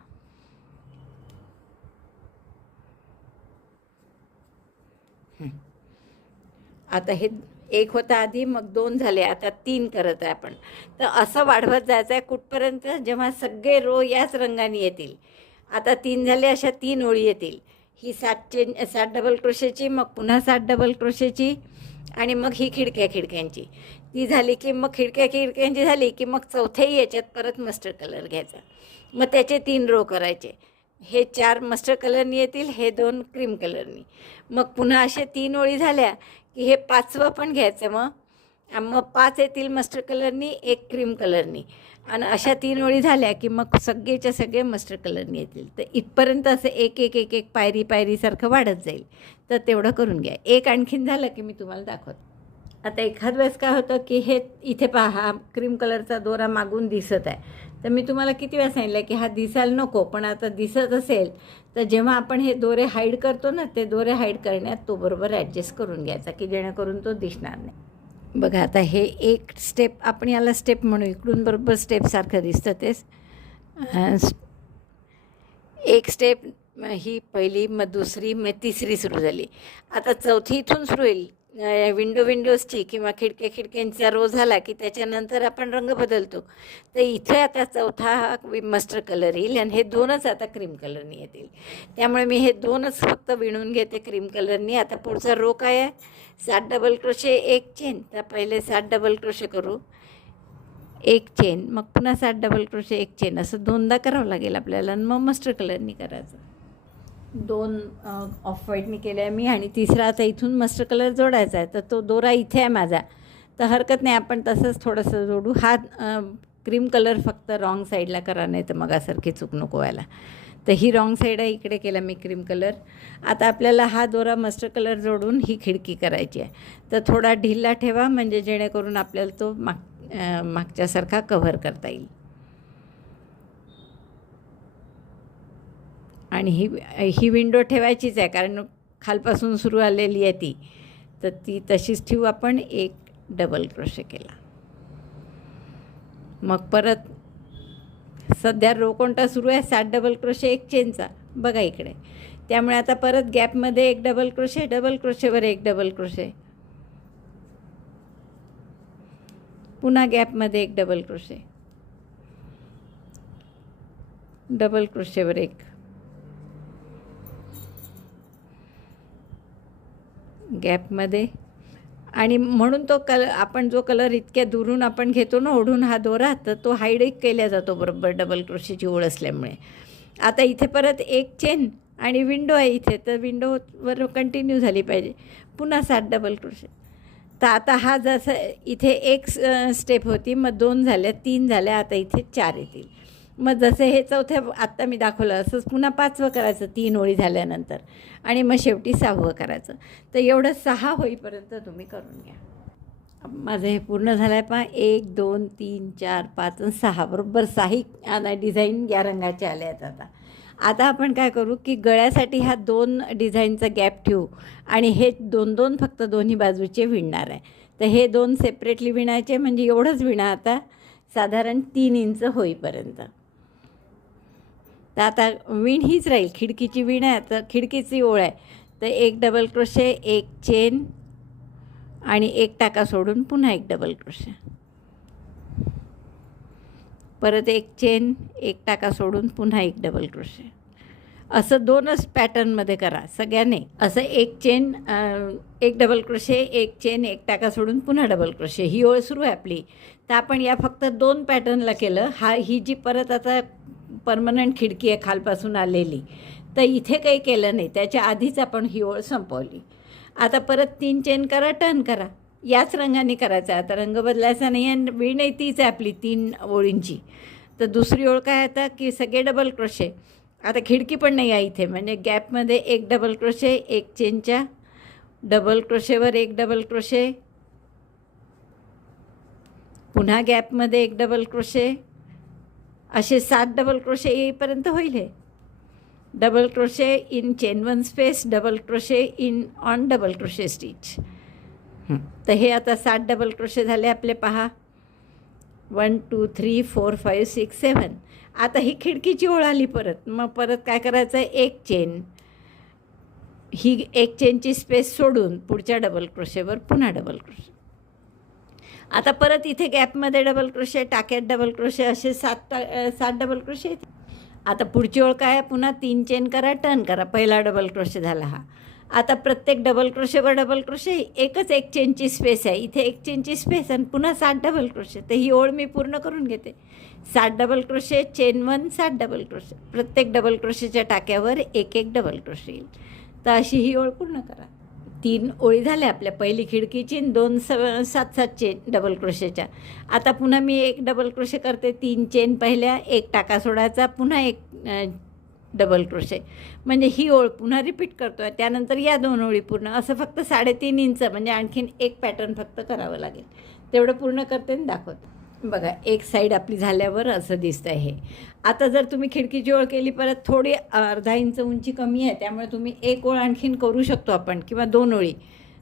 आता हे एक होता आधी, मग 2 झाले, आता 3 करत आहे आपण. तर असं वाढवत जायचं आहे कुठपर्यंत, जेव्हा सगळे रो याच रंगाने येतील. आता 3 झाले, अशा 3 ओळी येतील. ही 60 डबल क्रोशेची, मग पुन्हा 60 डबल क्रोशेची, आणि मग ही खिडक्यांची. ती झाली की मग खिडक्यांची झाली की मग चौथ्याही याच्यात परत मस्टर्ड कलर घ्यायचा. मग त्याचे 3 रो करायचे. हे 4 मस्टर्ड कलरनी येतील, हे 2 क्रीम कलरनी. मग पुन्हा असे 3 ओळी झाल्या की हे 5वं पण घ्यायचं. मग 5 येतील मस्टर्ड कलरनी, 1 क्रीम कलरनी, आणि अशा 3 ओळी झाल्या की मग सगळेच्या सगळे मस्टर्ड कलरनी येतील. तर इथपर्यंत असं एक एक एक एक पायरीसारखं वाढत जाईल. तर तेवढं करून घ्या. एक आणखीन झालं की मी तुम्हाला दाखवते. आता एखाद वेळेस काय होतं की हे इथे पहा, हा क्रीम कलरचा दोरा मागून दिसत आहे. तर मी तुम्हाला किती वेळा सांगितलं की हा दिसायला नको, पण आता दिसत असेल तर जेव्हा आपण हे दोरे हाईड करतो ना, ते दोरे हाईड करण्यात तो बरोबर ॲडजस्ट करून घ्यायचा की जेणेकरून तो दिसणार नाही. बघा, आता हे एक स्टेप, आपण याला स्टेप म्हणू, इकडून बरोबर स्टेपसारखं दिसतं तेच. एक स्टेप ही पहिली, मग दुसरी, मग तिसरी सुरू झाली. आता चौथी इथून सुरू होईल. विंडोजची किंवा खिडक्यांचा रो झाला की त्याच्यानंतर आपण रंग बदलतो. तर इथे आता चौथा हा मस्टर्ड कलर येईल, आणि हे 2च आता क्रीम कलरनी येतील. त्यामुळे मी हे 2च फक्त विणून घेते क्रीम कलरनी. आता पुढचा रो काय आहे, 60 डबल क्रोशे 1 चेन. तर पहिले 60 डबल क्रोशे करू, 1 चेन, मग पुन्हा 60 डबल क्रोशे 1 चेन, असं 2दा करावं लागेल आपल्याला. आणि मग मस्टर्ड कलरनी करायचं. 2 ऑफ व्हाईटनी केलं आहे मी, आणि तिसरा आता इथून मस्टर्ड कलर जोडायचा आहे. तर तो दोरा इथे आहे माझा, तर हरकत नाही, आपण तसंच थोडंसं जोडू. हा क्रीम कलर फक्त रॉंग साईडला करा, नाही तर मगासारखी चूक नको व्हायला. तर ही रॉंग साईड आहे, इकडे केला मी क्रीम कलर. आता आपल्याला हा दोरा मस्टर्ड कलर जोडून ही खिडकी करायची आहे. तर थोडा ढिला ठेवा, म्हणजे जेणेकरून आपल्याला तो मागच्यासारखा कव्हर करता येईल. आणि ही विंडो ठेवायचीच आहे, कारण खालपासून सुरू आलेली आहे ती, तर ती तशीच ठेवू आपण. 1 डबल क्रोशे केला, मग परत सध्या रो कोणता सुरू आहे, 60 डबल क्रोशे 1 चेनचा, बघा इकडे. त्यामुळे आता परत गॅपमध्ये 1 डबल क्रोशे, डबल क्रोशेवर 1 डबल क्रोशे, पुन्हा गॅपमध्ये 1 डबल क्रोशे, डबल क्रोशेवर 1, गॅपमध्ये. आणि म्हणून तो आपण जो कलर इतक्या दुरून आपण घेतो ना ओढून हा दोरा, तर तो हाईड केला जातो बरोबर डबल क्रोशेची ओळ असल्यामुळे. आता इथे परत 1 चेन आणि विंडो आहे इथे, तर विंडोवर कंटिन्यू झाली पाहिजे. पुन्हा 60 डबल क्रोशे. तर आता हा जसं इथे 1 स्टेप होती, मग 2 झाल्या, 3 झाल्या, आता इथे 4 येतील. मग जसं हे चौथ्या आत्ता मी दाखवलं असंच पुन्हा 5वं करायचं 3 ओळी झाल्यानंतर, आणि मग शेवटी 6वं करायचं. तर एवढं 6 होईपर्यंत तुम्ही करून घ्या. माझं हे पूर्ण झालं आहे पहा. 1 2 3 4 5 आणि 6, बरोबर 6 डिझाईन या रंगाचे आले आहेत. आता आपण काय करू की गळ्यासाठी हा 2 डिझाईनचा गॅप ठेवू, आणि हे 2 फक्त दोन्ही बाजूचे विणणार आहे. तर हे 2 सेपरेटली विणायचे, म्हणजे एवढंच विणा आता साधारण 3 इंच होईपर्यंत. तर आता विण हीच राहील, खिडकीची विण आहे. तर खिडकीची ओळ आहे, तर 1 डबल क्रोशे 1 चेन आणि 1 टाका सोडून पुन्हा 1 डबल क्रोशे, परत 1 चेन 1 टाका सोडून पुन्हा 1 डबल क्रोशे. असं 2च पॅटर्नमध्ये करा सगळ्यांनी. असं 1 चेन 1 डबल क्रोशे 1 चेन 1 टाका सोडून पुन्हा डबल क्रोशे, ही ओळ सुरू आहे आपली. तर आपण या फक्त 2 पॅटर्नला केलं. ही जी परत आता परमनंट खिडकी आहे खालपासून आलेली, तर इथे काही केलं नाही, त्याच्या आधीच आपण ही ओळ संपवली. आता परत 3 चेन करा, टर्न करा, याच रंगाने करायचं आहे. आता रंग बदलायचा नाही, आणि विणही तीच आहे आपली 3 ओळींची. तर दुसरी ओळ काय आता की सगळे डबल क्रोशे. आता खिडकी पण नाही आहे इथे, म्हणजे गॅपमध्ये 1 डबल क्रोशे 1 चेनच्या, डबल क्रोशेवर 1 डबल क्रोशे, पुन्हा गॅपमध्ये 1 डबल क्रोशे, असे 7 डबल क्रोशे येईपर्यंत होईल हे. Double crochet in chain 1 space, double crochet in on double crochet stitch. तर हे आता 7 डबल क्रोशे झाले आपले पहा. 1 2 3 4 5 6 7. आता ही खिडकीची ओळ आली परत. मग परत काय करायचं आहे, 1 चेन, ही 1 चेनची स्पेस सोडून पुढच्या डबल क्रोशेवर पुन्हा डबल क्रोशे, आता परत इथे गॅपमध्ये डबल क्रोशे, टाक्यात डबल क्रोशे, असे 7 डबल क्रोशे. आता पुढची ओळ काय, पुन्हा 3 चेन करा, टर्न करा. पहिला डबल क्रोशे झाला हा. आता प्रत्येक डबल क्रोशेवर डबल क्रोशे, एकच 1 चेनची स्पेस आहे, इथे 1 चेनची स्पेस आणि पुन्हा 7 डबल क्रोशे. तर ही ओळ मी पूर्ण करून घेते. 7 double crochet, chain 1, 7 double crochet. प्रत्येक डबल क्रोशेच्या टाक्यावर 1 डबल क्रोशे येईल. तर अशी ही ओळ पूर्ण करा. 3 ओळी झाल्या आपल्या. पहिली खिडकीची 2 7 चेन डबल क्रोशेच्या. आता पुन्हा मी 1 डबल क्रोशे करते. 3 चेन पहिल्या, 1 टाका सोडायचा, पुन्हा 1 डबल क्रोशे. म्हणजे ही ओळ पुन्हा रिपीट करतो आहे. त्यानंतर या 2 ओळी पूर्ण. असं फक्त 3.5 इंच म्हणजे आणखीन एक पॅटर्न फक्त करावं लागेल. तेवढं पूर्ण करते आणि दाखवते. बघा, एक साईड आपली झाल्यावर असं दिसतं आहे. आता जर तुम्ही खिडकीची ओळ केली, परत थोडी अर्धा इंच उंची कमी आहे, त्यामुळे तुम्ही 1 ओळ आणखीन करू शकतो आपण, किंवा 2 ओळी.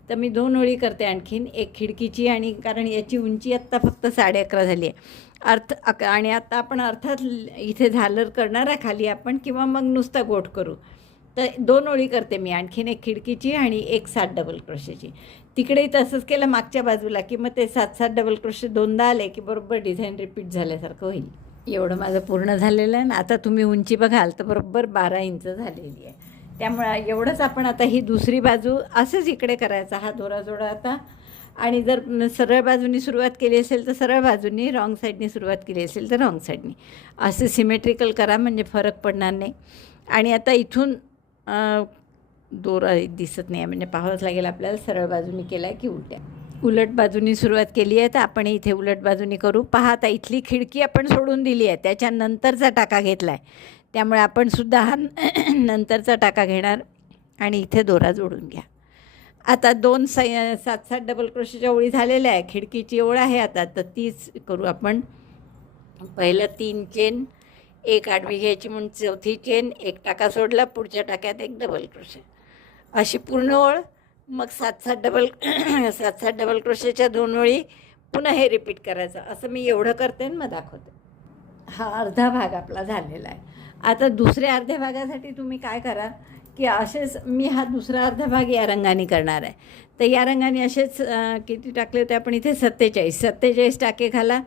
तर मी 2 ओळी करते आणखीन, 1 खिडकीची, आणि कारण याची उंची आत्ता फक्त 11.5 झाली आहे. आणि आता आपण अर्थात इथे झालर करणार आहे खाली आपण, किंवा मग नुसता गोट करू. तर 2 ओळी करते मी आणखीन, 1 खिडकीची आणि 1 7 डबल क्रोशेची. तिकडेही तसंच केलं मागच्या बाजूला, की मग ते 7 डबल क्रोशे 2दा आले की बरोबर डिझाईन रिपीट झाल्यासारखं होईल. एवढं माझं पूर्ण झालेलं आहे. आणि आता तुम्ही उंची बघाल तर बरोबर 12 इंच झालेली आहे. त्यामुळं एवढंच आपण आता ही दुसरी बाजू असंच इकडे करायचा, हा दोरा जोडा आता. आणि जर सरळ बाजूनी सुरुवात केली असेल तर सरळ बाजूनी, रॉंग साईडनी सुरुवात केली असेल तर रॉंग साईडनी. असं सिमेट्रिकल करा, म्हणजे फरक पडणार नाही. आणि आता इथून दोरा दिसत नाही आहे, म्हणजे पाहावंच लागेल आपल्याला सरळ बाजूनी केला आहे की उलट्या. उलट बाजूनी सुरुवात केली आहे, तर आपण इथे उलट बाजूनी करू. पहा, आता इथली खिडकी आपण सोडून दिली आहे, त्याच्यानंतरचा टाका घेतला आहे. त्यामुळे आपण सुद्धा हा नंतरचा टाका घेणार आणि इथे दोरा जोडून घ्या. आता 7 डबल क्रोशेच्या ओळी झालेल्या आहे. खिडकीची ओळ आहे आता, तर तीच करू आपण. पहिलं 3 चेन, 1 आडवी घ्यायची, म्हणून 4थी चेन, 1 टाका सोडला, पुढच्या टाक्यात 1 डबल क्रोशे. अशी पूर्ण ओळ. मग 7 डबल क्रोशेच्या 2 ओळी, पुन्हा हे रिपीट करायचं. असं मी एवढं करते आणि मग दाखवते. हा अर्धा भाग आपला झालेला आहे. आता दुसऱ्या अर्ध्या भागासाठी तुम्ही काय करा, की असेच मी हा दुसरा अर्धा भाग या रंगाने करणार आहे. तर या रंगाने असेच किती टाकले होते आपण इथे, 47 टाके घाला.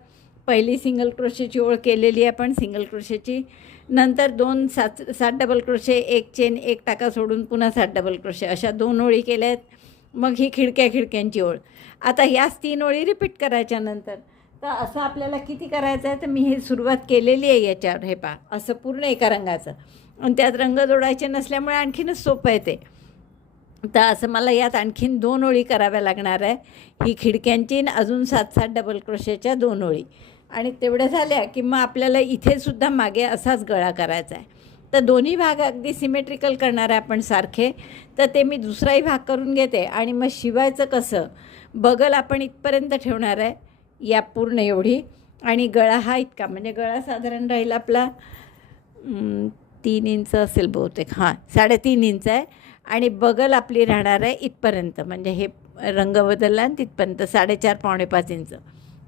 पहिली सिंगल क्रोशेची ओळ केलेली आहे आपण, सिंगल क्रोशेची. नंतर 2 7 डबल क्रोशे, 1 चेन, 1 टाका सोडून पुन्हा 7 डबल क्रोशे, अशा 2 ओळी केल्या आहेत. मग ही खिडक्यांची ओळ. आता याच 3 ओळी रिपीट करायच्या नंतर. तर असं आपल्याला किती करायचं आहे, तर मी हे सुरुवात केलेली आहे याच्यावर. हे पहा, असं पूर्ण एका रंगाचं. आणि त्यात रंग जोडायचे नसल्यामुळे आणखीनच सोपं आहे ते. तर असं मला यात आणखीन 2 ओळी कराव्या लागणार आहे, ही खिडक्यांची, अजून 7 डबल क्रोशेच्या 2 ओळी. आणि तेवढ्या झाल्या की मग आपल्याला इथेसुद्धा मागे असाच गळा करायचा आहे. तर दोन्ही भाग अगदी सिमेट्रिकल करणार आहे आपण सारखे. तर ते मी दुसराही भाग करून घेते. आणि मग शिवायचं कसं, बगल आपण इथपर्यंत ठेवणार आहे, या पूर्ण एवढी. आणि गळा हा इतका, म्हणजे गळा साधारण राहील आपला 3 इंच असेल बहुतेक, 3.5 इंच आहे. आणि बगल आपली राहणार आहे इथपर्यंत, म्हणजे हे रंग बदलला आणि तिथपर्यंत 4.5 पावणे 5 इंच.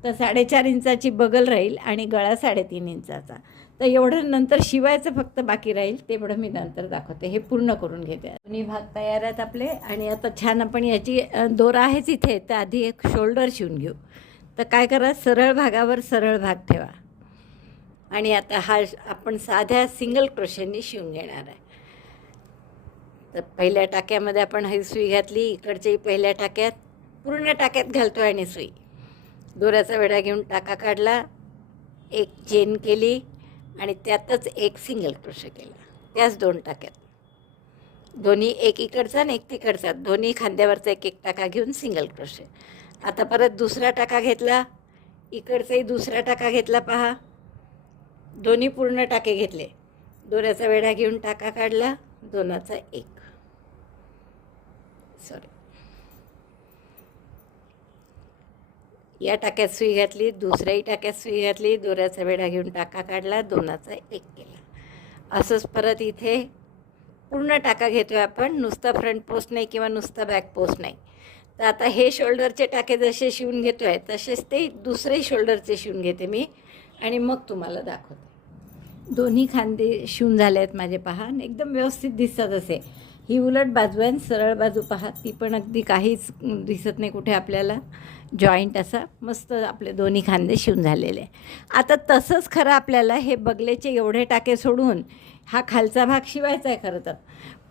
तर 4.5 इंचाची बगल राहील आणि गळा 3.5 इंचाचा. तर एवढं नंतर शिवायचं फक्त बाकी राहील, तेवढं मी नंतर दाखवते. हे पूर्ण करून घेते. दोन्ही भाग तयार आहेत आपले. आणि आता छान आपण याची दोरा आहेच इथे, तर आधी एक शोल्डर शिवून घेऊ. तर काय करा, सरळ भागावर सरळ भाग ठेवा. आणि आता हा आपण साध्या सिंगल क्रोशेंनी शिवून घेणार आहे. तर पहिल्या टाक्यामध्ये आपण ही सुई घातली, इकडच्याही पहिल्या टाक्यात, पूर्ण टाक्यात घालतो आणि सुई. दोऱ्याचा वेढा घेऊन टाका काढला, 1 चेन केली आणि त्यातच 1 सिंगल क्रोशे केला. त्याच 2 टाक्यात, दोन्ही एक इकडचा आणि एक तिकडचा, दोन्ही खांद्यावरचा 1 टाका घेऊन सिंगल क्रोशे. आता परत दुसरा टाका घेतला, इकडचाही दुसरा टाका घेतला. पहा, दोन्ही पूर्ण टाके घेतले. दोऱ्याचा वेढा घेऊन टाका काढला, 2चा 1, या टाक्यात सुई घातली, दुसऱ्याही टाक्यात सुई घातली, दोऱ्याचा वेढा घेऊन टाका काढला, 2चा 1 केला. असंच परत इथे पूर्ण टाका घेतो आहे आपण, नुसता फ्रंट पोस्ट नाही किंवा नुसता बॅक पोस्ट नाही. तर आता हे शोल्डरचे टाके जसे शिवून घेतो आहे तसेच ते दुसरे शोल्डरचे शिवून घेते मी आणि मग तुम्हाला दाखवते. दोन्ही खांदे शिवून झाले आहेत माझे. पहा, एकदम व्यवस्थित दिसतात असे. ही उलट बाजू आहे, सरळ बाजू पहा, ती पण अगदी काहीच दिसत नाही कुठे आपल्याला. जॉईंट असा मस्त आपले दोन्ही खांदे शिवून झालेले. आता तसंच खरं आपल्याला हे बगलेचे एवढे टाके सोडून हा खालचा भाग शिवायचा आहे खरं तर.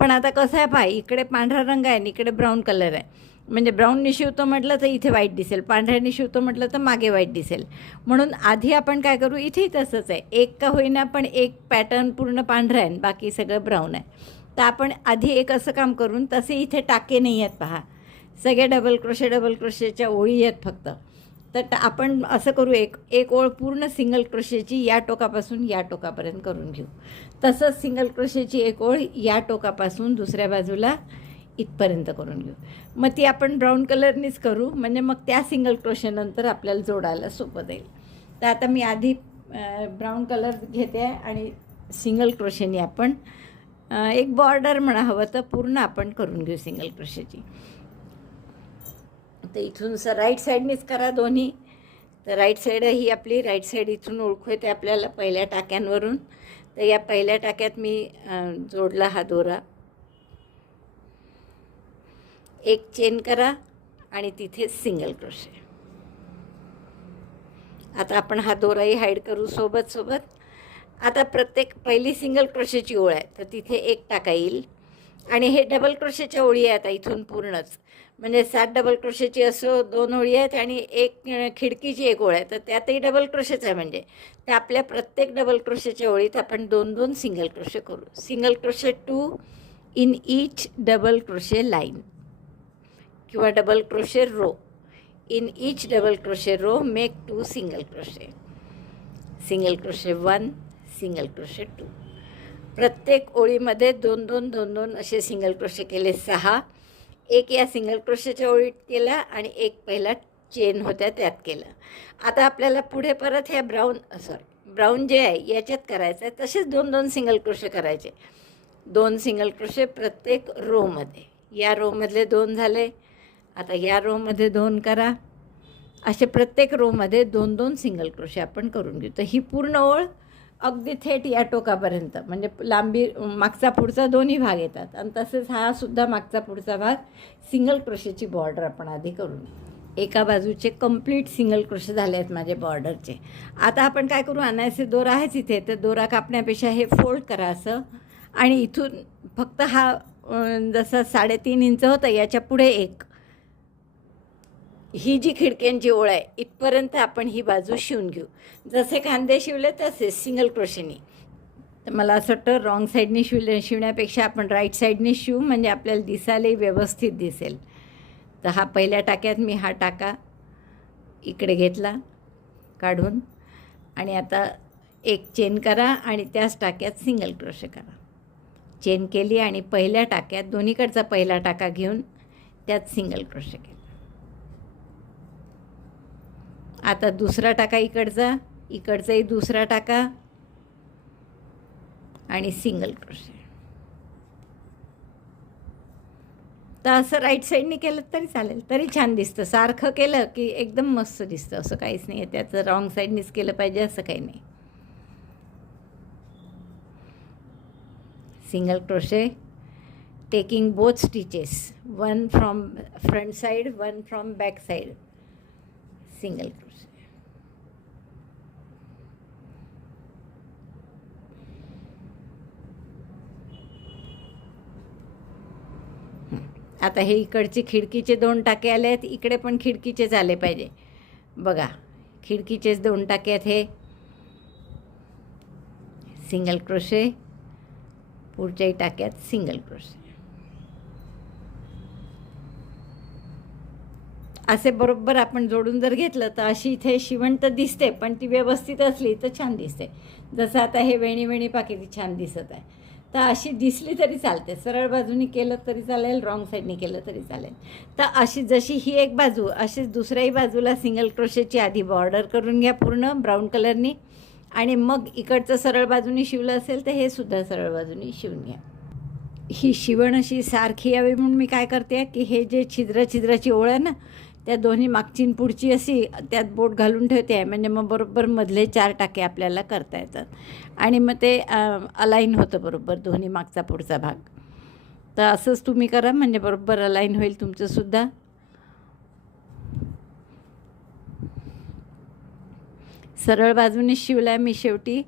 पण आता कसं आहे पहा, इकडे पांढरा रंग आहे आणि इकडे ब्राऊन कलर आहे. म्हणजे ब्राऊननी शिवतो म्हटलं तर इथे व्हाईट दिसेल, पांढऱ्याने शिवतो म्हटलं तर मागे व्हाईट दिसेल. म्हणून आधी आपण काय करू, इथेही तसंच आहे, एक का होईना पण एक पॅटर्न पूर्ण पांढरा आहे बाकी सगळं ब्राऊन आहे. तर आपण आधी एक असं काम करून, तसे इथे टाके नाही आहेत पहा, सगळे डबल क्रोशेच्या ओळी आहेत फक्त. तर आपण असं करू, एक ओळ पूर्ण सिंगल क्रोशेची या टोकापासून या टोकापर्यंत करून घेऊ. तसंच सिंगल क्रोशेची एक ओळ या टोकापासून दुसऱ्या बाजूला इथपर्यंत करून घेऊ. मग ती आपण ब्राऊन कलरनीच करू, म्हणजे मग त्या सिंगल क्रोशेनंतर आपल्याला जोडायला सोपं जाईल. तर आता मी आधी ब्राऊन कलर घेते आणि सिंगल क्रोशेने आपण एक बॉर्डर म्हणा हवं तर पूर्ण आपण करून घेऊ सिंगल क्रोशेची. तर इथून राईट साईडनीच करा दोन्ही. तर राईट साईड ही आपली राईट साईड इथून ओळखू येते आपल्याला पहिल्या टाक्यांवरून. तर या पहिल्या टाक्यात मी जोडला हा दोरा, एक चेन करा आणि तिथे सिंगल क्रोशे. आता आपण हा दोराही हाईड करू सोबत. आता प्रत्येक पहिली सिंगल क्रोशेची ओळ आहे तर तिथे एक टाका येईल आणि हे डबल क्रोशेच्या ओळी आहेत आता इथून पूर्णच. म्हणजे 7 डबल क्रोशेची असो 2 ओळी आहेत आणि एक खिडकीची एक ओळ आहे, तर त्यातही डबल क्रोशेच आहे. म्हणजे त्या आपल्या प्रत्येक डबल क्रोशेच्या ओळीत आपण 2 सिंगल क्रोशे करू. Single crochet 2 in each double crochet line किंवा double crochet row. In each double crochet row make 2 single crochet. Single crochet 1, single crochet 2. प्रत्येक ओळीमध्ये 2 असे सिंगल क्रोशे केले 6. एक या सिंगल क्रोशेच्या ओळीत केला आणि एक पहिला चेन होत्या त्यात केलं. आता आपल्याला पुढे परत ह्या ब्राऊन जे आहे याच्यात करायचं आहे, तसेच 2 सिंगल क्रोशे करायचे. 2 सिंगल क्रोशे प्रत्येक रोमध्ये. या रोमधले 2 झाले. आता या रोमध्ये 2 करा. असे प्रत्येक रोमध्ये 2 सिंगल क्रोशे आपण करून घेऊ. तर ही पूर्ण ओळ अगदी थेट या टोकापर्यंत, म्हणजे लांबी मागचा पुढचा दोन्ही भाग येतात. आणि तसेच हा सुद्धा मागचा पुढचा भाग सिंगल क्रोशेची बॉर्डर आपण आधी करून. एका बाजूचे कंप्लीट सिंगल क्रोशे झाले आहेत माझे बॉर्डरचे. आता आपण काय करू, अनायसे दोरा आहेच इथे, तर दोरा कापण्यापेक्षा हे फोल्ड करा असं, आणि इथून फक्त हा जसं 3.5 इंच होतं याच्या पुढे एक, ही जी खिडक्यांची ओळ आहे इथपर्यंत आपण ही बाजू शिवून घेऊ. जसे खांदे शिवले तसे सिंगल क्रोशेनी. तर मला असं वाटतं रॉंग साईडनी शिवण्यापेक्षा आपण राईट साईडनी शिवू, म्हणजे आपल्याला दिसायलाही व्यवस्थित दिसेल. तर हा पहिल्या टाक्यात मी हा टाका इकडे घेतला काढून, आणि आता एक चेन करा आणि त्याच टाक्यात सिंगल क्रोशे करा. चेन केली आणि पहिल्या टाक्यात दोन्हीकडचा पहिला टाका घेऊन त्यात सिंगल क्रोशे केला. आता दुसरा टाका इकडचाही दुसरा टाका आणि सिंगल क्रोशे. तर असं राईट साईडने केलं तरी चालेल, तरी छान दिसतं. सारखं केलं की एकदम मस्त दिसतं. असं काहीच नाही आहे त्याचं रॉंग साईडनीच केलं पाहिजे असं काही नाही. Single crochet taking both stitches, 1 from front side 1 from back side. Single crochet. आता हे इकडचे खिडकीचे 2 टाके आले आहेत, इकडे पण खिडकीचेच आले पाहिजे. बघा खिडकीचेच 2 टाके आहेत. हे सिंगल क्रोशे, पुढच्याही टाक्यात सिंगल क्रोशे. असे बरोबर आपण जोडून जर घेतलं तर अशी इथे शिवण तर दिसते, पण ती व्यवस्थित असली तर छान दिसते. जसं आता हे वेणी पाकिटी छान दिसत आहे. तर अशी दिसली तरी चालते, सरळ बाजूनी केलं तरी चालेल, रॉंग साईडनी केलं तरी चालेल. तर अशी जशी ही एक बाजू, अशीच दुसऱ्याही बाजूला सिंगल क्रोशेची आधी बॉर्डर करून घ्या पूर्ण ब्राऊन कलरनी, आणि मग इकडचं सरळ बाजूनी शिवलं असेल तर हे सुद्धा सरळ बाजूनी शिवून घ्या. ही शिवण अशी सारखी यावी म्हणून मी काय करते की हे जे छिद्राची ओळ आहे ना, त्या दोन्ही मागची आणि पुढची अशी त्यात बोट घालून ठेवते आहे, म्हणजे मग बरोबर मधले 4 टाके आपल्याला करता येतात आणि मग ते अलाईन होतं बरोबर दोन्ही मागचा पुढचा भाग. तर असंच तुम्ही करा, म्हणजे बरोबर अलाईन होईल तुमचंसुद्धा. सरळ बाजूने शिवला मी शेवटी.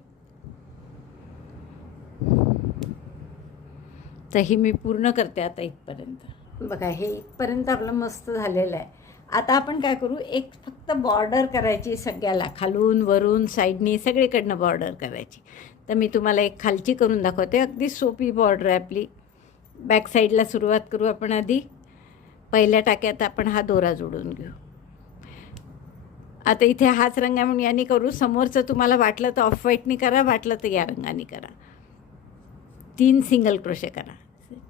तर ही मी पूर्ण करते आता इथपर्यंत. बघा, हे इथपर्यंत आपलं मस्त झालेलं आहे. आता आपण काय करू, एक फक्त बॉर्डर करायची सगळ्याला, खालून वरून साईडनी सगळीकडनं बॉर्डर करायची. तर मी तुम्हाला एक खालची करून दाखवते. अगदी सोपी बॉर्डर आहे आपली. बॅक साईडला सुरुवात करू आपण. आधी पहिल्या टाक्यात आपण हा दोरा जोडून घेऊ. आता इथे हाच रंग आहे म्हणून याने करू. समोरचं तुम्हाला वाटलं तर ऑफ व्हाईटनी करा, वाटलं तर या रंगाने करा. 3 सिंगल क्रोशे करा.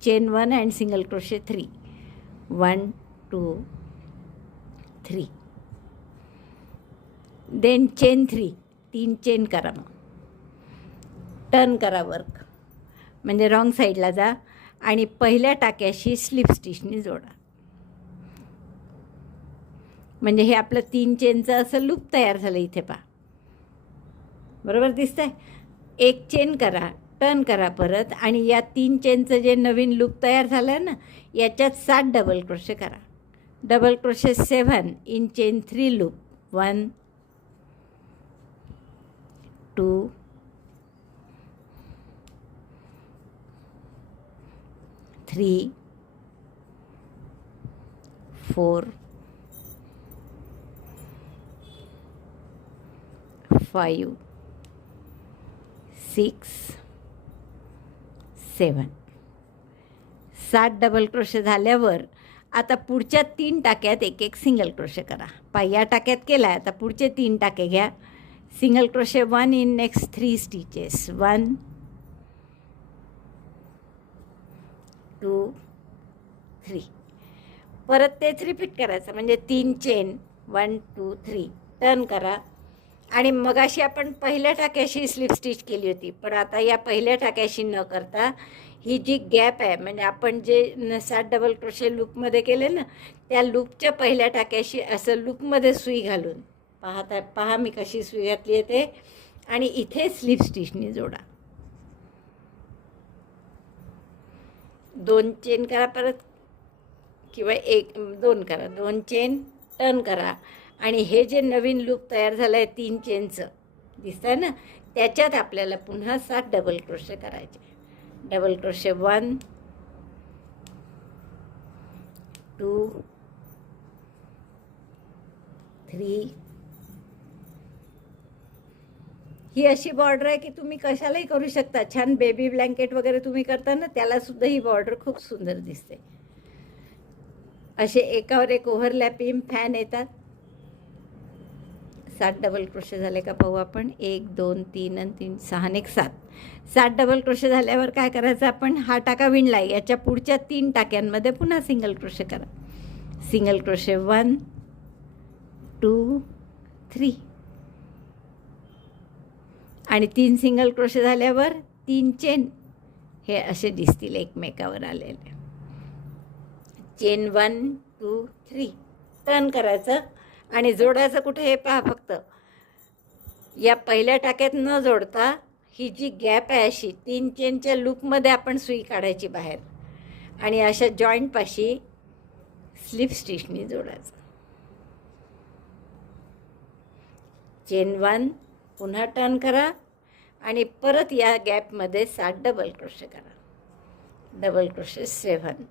Chain 1 and single crochet 3. 1 2 3. Then chain 3 chain करा. मग टर्न करा वर्क, म्हणजे रॉंग साईडला जा आणि पहिल्या टाक्याशी स्लिप स्टिचनी जोडा. म्हणजे हे आपलं 3 चेनचं असं लूप तयार झालं. इथे पहा, बरोबर दिसतंय. एक चेन करा, टर्न करा परत, आणि या 3 चेनचं जे नवीन लूप तयार झालं आहे ना, याच्यात 7 डबल क्रोशे करा. Double crochet 7 in chain 3 loop. 1 2 3 4 5 6 7. 7 double crochet झाल्यावर आता पुढच्या 3 टाक्यात एक एक सिंगल क्रोशे करा. या टाक्यात केला आहे, आता पुढचे 3 टाके घ्या. Single crochet 1 in next 3 stitches. 1 2 3. परत तेच रिपीट करायचं, म्हणजे 3 चेन. 1 2 3. टर्न करा. आणि मगाशी आपण पहिल्या टाक्याशी स्लिप स्टिच केली होती, पण आता या पहिल्या टाक्याशी न करता ही जी गॅप आहे, म्हणजे आपण जे 7 डबल क्रोशे लूपमध्ये केले ना, त्या लूपच्या पहिल्या टाक्याशी असं लूपमध्ये सुई घालून पहा मी कशी सुई घातली आहे ते, आणि इथे स्लिप स्टिचनी जोडा. 2 चेन करा परत, किंवा 2 करा. 2 चेन, टर्न करा, आणि हे जे नवीन लूप तयार झालं आहे 3 चेनचं दिसतं आहे ना, त्याच्यात आपल्याला पुन्हा 7 डबल क्रोशे करायचे. Double crochet 1 2 3. ही अशी बॉर्डर आहे की तुम्ही कशालाही करू शकता. छान बेबी ब्लँकेट वगैरे तुम्ही करता ना, त्यालासुद्धा ही बॉर्डर खूप सुंदर दिसते. असे एकावर एक ओव्हरलॅपिंग फॅन येतात. 7 डबल क्रोशे झाले का पाहू आपण. 1 2 3 आणि 3 6 आणि 7. 7 डबल क्रोशे झाल्यावर काय करायचं, आपण हा टाका विणला, याच्या पुढच्या 3 टाक्यांमध्ये पुन्हा सिंगल क्रोशे करा. Single crochet 1 2 3. आणि 3 सिंगल क्रोशे झाल्यावर 3 चेन हे असे दिसतील एकमेकावर आलेले. चेन 1 2 3. टर्न करायचं आणि जोडायचं कुठे हे पहा. फक्त या पहिल्या टाक्यात न जोडता ही जी गॅप आहे अशी 3 चेनच्या लूपमध्ये आपण सुई काढायची बाहेर, आणि अशा जॉईंटपाशी स्लिप स्टिचनी जोडायचं. चेन 1, पुन्हा टर्न करा, आणि परत या गॅपमध्ये 7 डबल क्रोशे करा. Double crochet 7.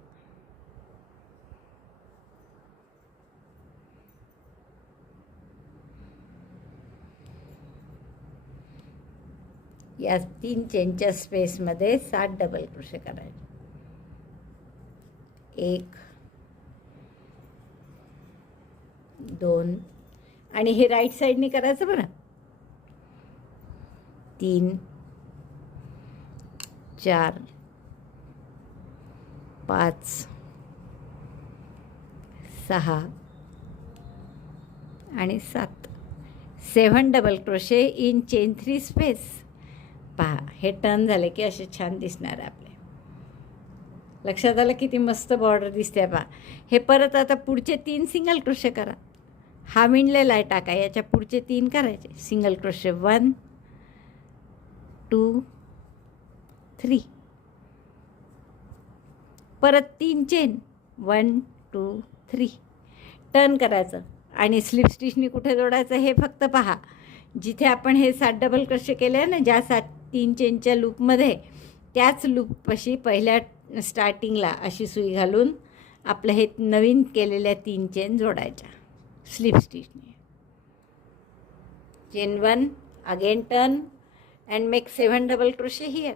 या 3 चेनच्या स्पेसमध्ये 7 डबल क्रोशे करायचे. 1 2, आणि हे राईट साईडनी करायचं बरं. 3 4 5 6 आणि 7. 7 double crochet in chain 3 space. पहा, हे टर्न झाले की असे छान दिसणार आहे आपले. लक्षात आलं किती मस्त बॉर्डर दिसते पहा. हे परत आता पुढचे 3 सिंगल क्रोशे करा. हा विणलेला आहे टाका, याच्या पुढचे 3 करायचे. Single crochet 1 2 3. परत 3 चेन, 1 2 3 टर्न करायचं आणि स्लिप स्टिचनी कुठे जोडायचं हे फक्त पहा. जिथे आपण हे 7 डबल क्रोशे केले आहे ना, ज्या 3 चेनच्या लूपमध्ये, त्याच लूपपाशी पहिल्या स्टार्टिंगला अशी सुई घालून आपलं हे नवीन केलेल्या 3 चेन जोडायच्या स्लिप स्टिचने. Chain 1, again turn and make 7 double crochet here.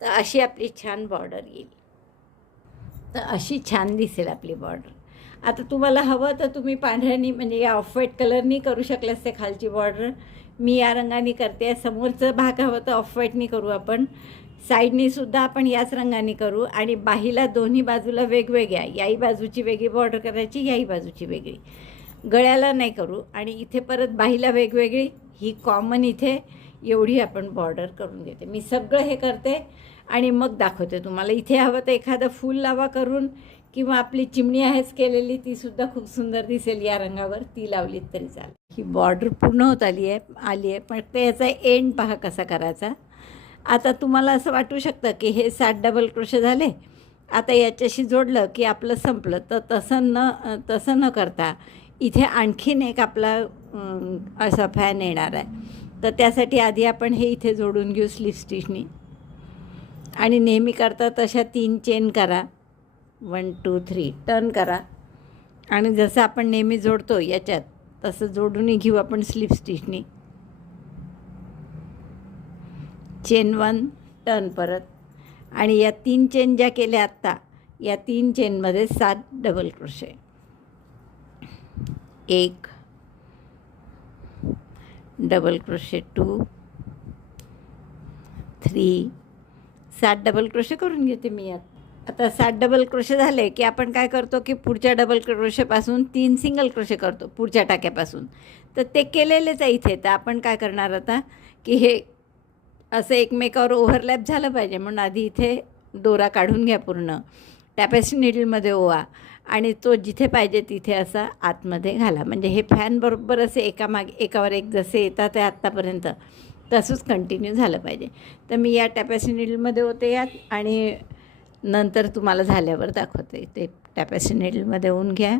तर अशी आपली छान बॉर्डर येईल. तर अशी छान दिसेल आपली बॉर्डर. आता तुम्हाला हवं तर तुम्ही पांढऱ्यानी म्हणजे या ऑफ व्हाईट कलरनी करू शकले असते खालची बॉर्डर. मी या रंगाने करते. समोरचं भाग हवं तर ऑफ व्हाईटनी करू आपण. साईडनी सुद्धा आपण याच रंगाने करू आणि बाहीला दोन्ही बाजूला वेगवेगळ्या, याही बाजूची वेगळी बॉर्डर करायची, याही बाजूची वेगळी. गळ्याला नाही करू. आणि इथे परत बाहीला वेगवेगळी, ही कॉमन इथे एवढी आपण बॉर्डर करून घेते. मी सगळं हे करते आणि मग दाखवते तुम्हाला. इथे हवं तर एखादं फूल लावा करून, किंवा आपली चिमणी आहेच केलेली, तीसुद्धा खूप सुंदर दिसेल या रंगावर, ती लावलीत तरी चालेल. ही बॉर्डर पूर्ण होत आली आहे. पण ते याचा एंड पहा कसा करायचा. आता तुम्हाला असं वाटू शकतं की हे 7 डबल क्रोशे झाले, आता याच्याशी जोडलं की आपलं संपलं. तर तसं न करता इथे आणखीन एक आपला असा फॅन येणार आहे. तर त्यासाठी आधी आपण हे इथे जोडून घेऊ स्लिप स्टिचनी. आणि नेहमी करता तशा 3 चेन करा, 1 2 3 टर्न करा. आणि जसं आपण नेहमी जोडतो याच्यात तसं जोडूनही घेऊ आपण स्लिप स्टिचनी. चेन 1 टर्न परत. आणि या 3 चेन ज्या केल्या आत्ता, या 3 चेनमध्ये 7 double crochet. 1 double crochet, 2 3 7 double crochet करून घेते मी यात. आता 7 डबल क्रोशे झाले की आपण काय करतो की पुढच्या डबल क्रोशेपासून 3 सिंगल क्रोशे करतो पुढच्या टाक्यापासून. तर ते केलेलेच आहे इथे. तर आपण काय करणार आता की हे असं एकमेकावर ओव्हरलॅप झालं पाहिजे म्हणून आधी इथे दोरा काढून घ्या पूर्ण. टॅपेस्ट्री नीडलमध्ये ओवा आणि तो जिथे पाहिजे तिथे असा आतमध्ये घाला. म्हणजे हे फॅन बरोबर असे एकावर एक जसे येतात ते आत्तापर्यंत तसंच कंटिन्यू झालं पाहिजे. तर मी या टॅपेस्ट्री नीडलमध्ये होते यात आणि नंतर तुम्हाला झाल्यावर दाखवते. ते टॅपेस्ट्री नीडलमध्ये होऊन घ्या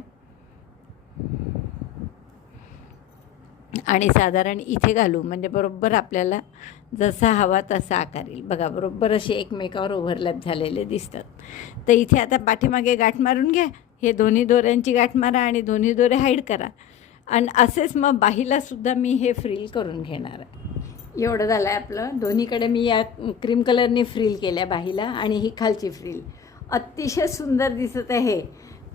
आणि साधारण इथे घालू म्हणजे बरोबर आपल्याला जसा हवा तसा आकार येईल. बघा बरोबर असे एकमेकावर ओव्हरलॅप झालेले दिसतात. तर इथे आता पाठीमागे गाठ मारून घ्या. हे दोन्ही दोऱ्यांची गाठ मारा आणि दोन्ही दोरे हाईड करा. आणि असेच मग बाहीलासुद्धा मी हे फ्रिल करून घेणार आहे. एवढं झालं आहे आपलं. दोन्हीकडे मी या क्रीम कलरने फ्रिल केल्या बाहीला आणि ही खालची फ्रिल. अतिशय सुंदर दिसत आहे.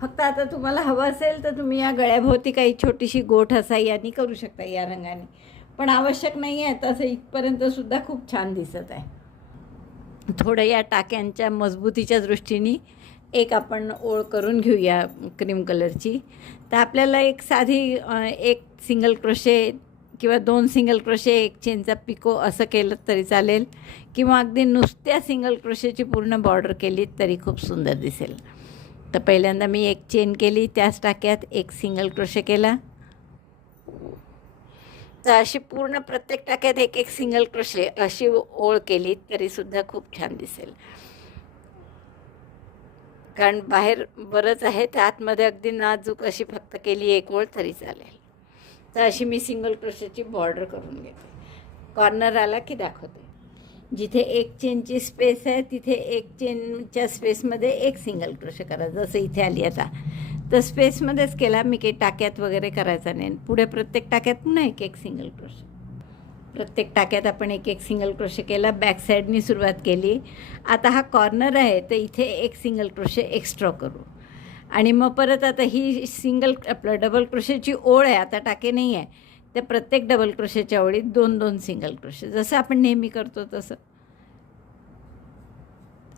फक्त आता तुम्हाला हवं असेल तर तुम्ही या गळ्याभोवती काही छोटीशी गोठ असा यांनी करू शकता या रंगाने. पण आवश्यक नाही आहे. तसं इथपर्यंतसुद्धा खूप छान दिसत आहे. थोडं या टाक्यांच्या मजबूतीच्या दृष्टीने एक आपण ओळ करून घेऊया क्रीम कलरची. तर आपल्याला एक साधी एक सिंगल क्रोशे किंवा 2 सिंगल क्रोशे, 1 चेनचा पिको असं केलं तरी चालेल, किंवा अगदी नुसत्या सिंगल क्रोशेची पूर्ण बॉर्डर केली तरी खूप सुंदर दिसेल. तर पहिल्यांदा मी 1 चेन केली, त्याच टाक्यात 1 सिंगल क्रोशे केला. तर अशी पूर्ण प्रत्येक टाक्यात 1 सिंगल क्रोशे अशी ओळ केली तरीसुद्धा खूप छान दिसेल. कारण बाहेर बरंच आहे, तर आतमध्ये अगदी नाजूक अशी फक्त केली 1 ओळ तरी चालेल. तर अशी मी सिंगल क्रोशेची बॉर्डर करून घेते. कॉर्नर आला की दाखवते. जिथे 1 चेनची स्पेस आहे तिथे 1 चेनच्या स्पेसमध्ये 1 सिंगल क्रोशे करा. जसं इथे आली आता तर स्पेसमध्येच केला मी, काही टाक्यात वगैरे करायचा नाही. पुढे प्रत्येक टाक्यात पुन्हा 1 सिंगल क्रोशे. प्रत्येक टाक्यात आपण 1 सिंगल क्रोशे केला. बॅक साईडनी सुरुवात केली. आता हा कॉर्नर आहे तर इथे 1 सिंगल क्रोशे एक्स्ट्रा करू. आणि मग परत आता ही आपलं डबल क्रोशेची ओळ आहे. आता टाके नाही आहे. त्या प्रत्येक डबल क्रोशेच्या ओळीत 2-2 सिंगल क्रोशे, जसं आपण नेहमी करतो तसं.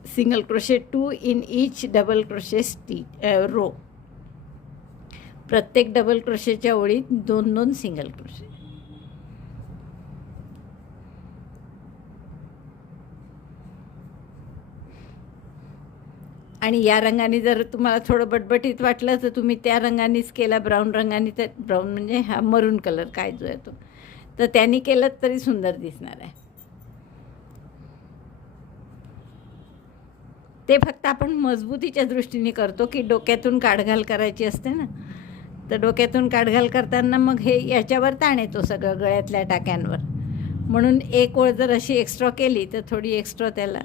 Single crochet 2 in each double crochet row. प्रत्येक डबल क्रोशेच्या ओळीत 2-2 सिंगल क्रोशे. आणि या रंगाने जर तुम्हाला थोडं बटबटीत वाटलं तर तुम्ही त्या रंगानेच केला, ब्राऊन रंगाने. तर ब्राऊन म्हणजे हा मरून कलर काय जो आहे तो, तर त्यांनी केलं तरी सुंदर दिसणार आहे. ते फक्त आपण मजबूतीच्या दृष्टीने करतो की डोक्यातून काढघाल करायची असते ना, तर डोक्यातून काढघाल करताना मग हे याच्यावर ताण येतो सगळं गळ्यातल्या टाक्यांवर. म्हणून एक ओळ जर अशी एक्स्ट्रा केली तर थोडी एक्स्ट्रा त्याला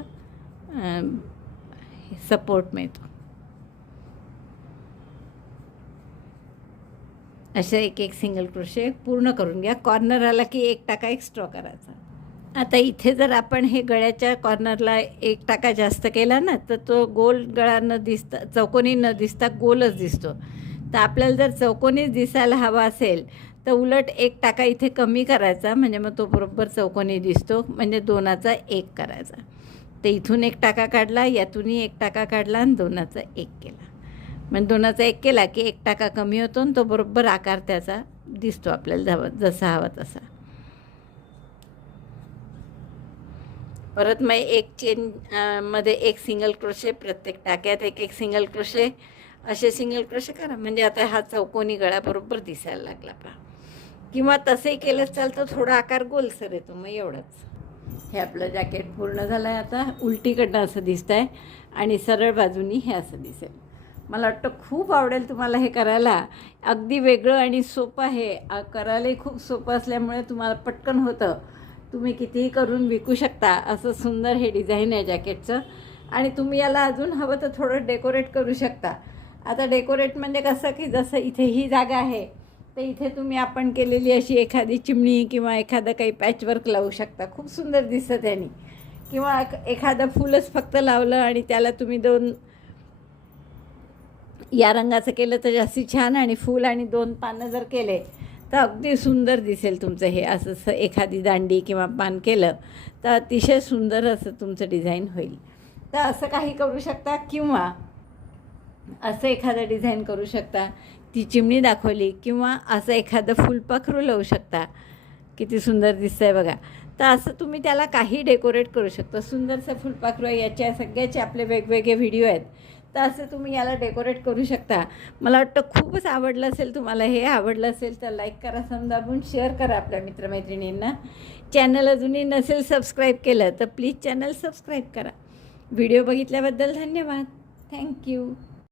सपोर्ट मिळतो. असे एक एक सिंगल क्रोशे पूर्ण करून घ्या. कॉर्नर आला की एक टाका एक्स्ट्रा करायचा. आता इथे जर आपण हे गळ्याच्या कॉर्नरला एक टाका जास्त केला ना, तर तो गोल गळा न दिसता, चौकोनी न दिसता गोलच दिसतो. तर आपल्याला जर चौकोनीच दिसायला हवा असेल तर उलट एक टाका इथे कमी करायचा, म्हणजे मग तो बरोबर चौकोनी दिसतो. म्हणजे 2चा 1 करायचा. तर इथून एक टाका काढला, यातूनही एक टाका काढला आणि 2चा 1 केला. म्हणजे 2चा 1 केला की एक टाका कमी होतो आणि तो बरोबर आकार त्याचा दिसतो आपल्याला जसा हवा तसा. परत मग एक चेन मध्ये एक सिंगल क्रोशे, प्रत्येक टाक्यात एक एक सिंगल क्रोशे, असे सिंगल क्रोशे करा. म्हणजे आता हा चौकोनी गळा बरोबर दिसायला लागला पहा. किंवा तसंही केलंच चालतं, थोडा आकार गोलसर येतो. मग एवढंच. हे आपलं जॅकेट पूर्ण झालं आहे. आता उलटीकडनं असं दिसतं आहे आणि सरळ बाजूनी हे असं दिसेल. मला वाटतं खूप आवडेल तुम्हाला हे करायला. अगदी वेगळं आणि सोपं आहे. करायलाही खूप सोपं असल्यामुळे तुम्हाला पटकन होतं. तुम्ही कितीही करून विकू शकता. असं सुंदर हे डिझाईन आहे जॅकेटचं. आणि तुम्ही याला अजून हवं तर थोडं डेकोरेट करू शकता. आता डेकोरेट म्हणजे कसं की जसं इथे ही जागा आहे तर इथे तुम्ही आपण केलेली अशी एखादी चिमणी किंवा एखादं काही पॅचवर्क लावू शकता. खूप सुंदर दिसतं त्याने. किंवा एखादं फुलच फक्त लावलं आणि त्याला तुम्ही 2 या रंगाचं केलं तर जास्ती छान. आणि फूल आणि 2 पानं जर केले तर अगदी सुंदर दिसेल तुमचं हे. असं एखादी दांडी किंवा पान केलं तर अतिशय सुंदर असं तुमचं डिझाईन होईल. तर असं काही करू शकता किंवा असं एखादं डिझाईन करू शकता. ती चिमणी दाखवली किंवा असं एखादं फुलपाखरू लावू शकता. किती सुंदर दिसतं आहे बघा. तर असं तुम्ही त्याला काही डेकोरेट करू शकता. सुंदरसं फुलपाखरू आहे. याच्या सगळ्याचे आपले वेगवेगळे व्हिडिओ आहेत. तर असं तुम्ही याला डेकोरेट करू शकता. मला वाटतं खूपच आवडलं असेल तुम्हाला. हे आवडलं असेल तर लाईक करा, समजावून शेअर करा आपल्या मित्रमैत्रिणींना. चॅनल अजूनही नसेल सबस्क्राईब केलं तर प्लीज चॅनल सबस्क्राईब करा. व्हिडिओ बघितल्याबद्दल धन्यवाद. थँक्यू.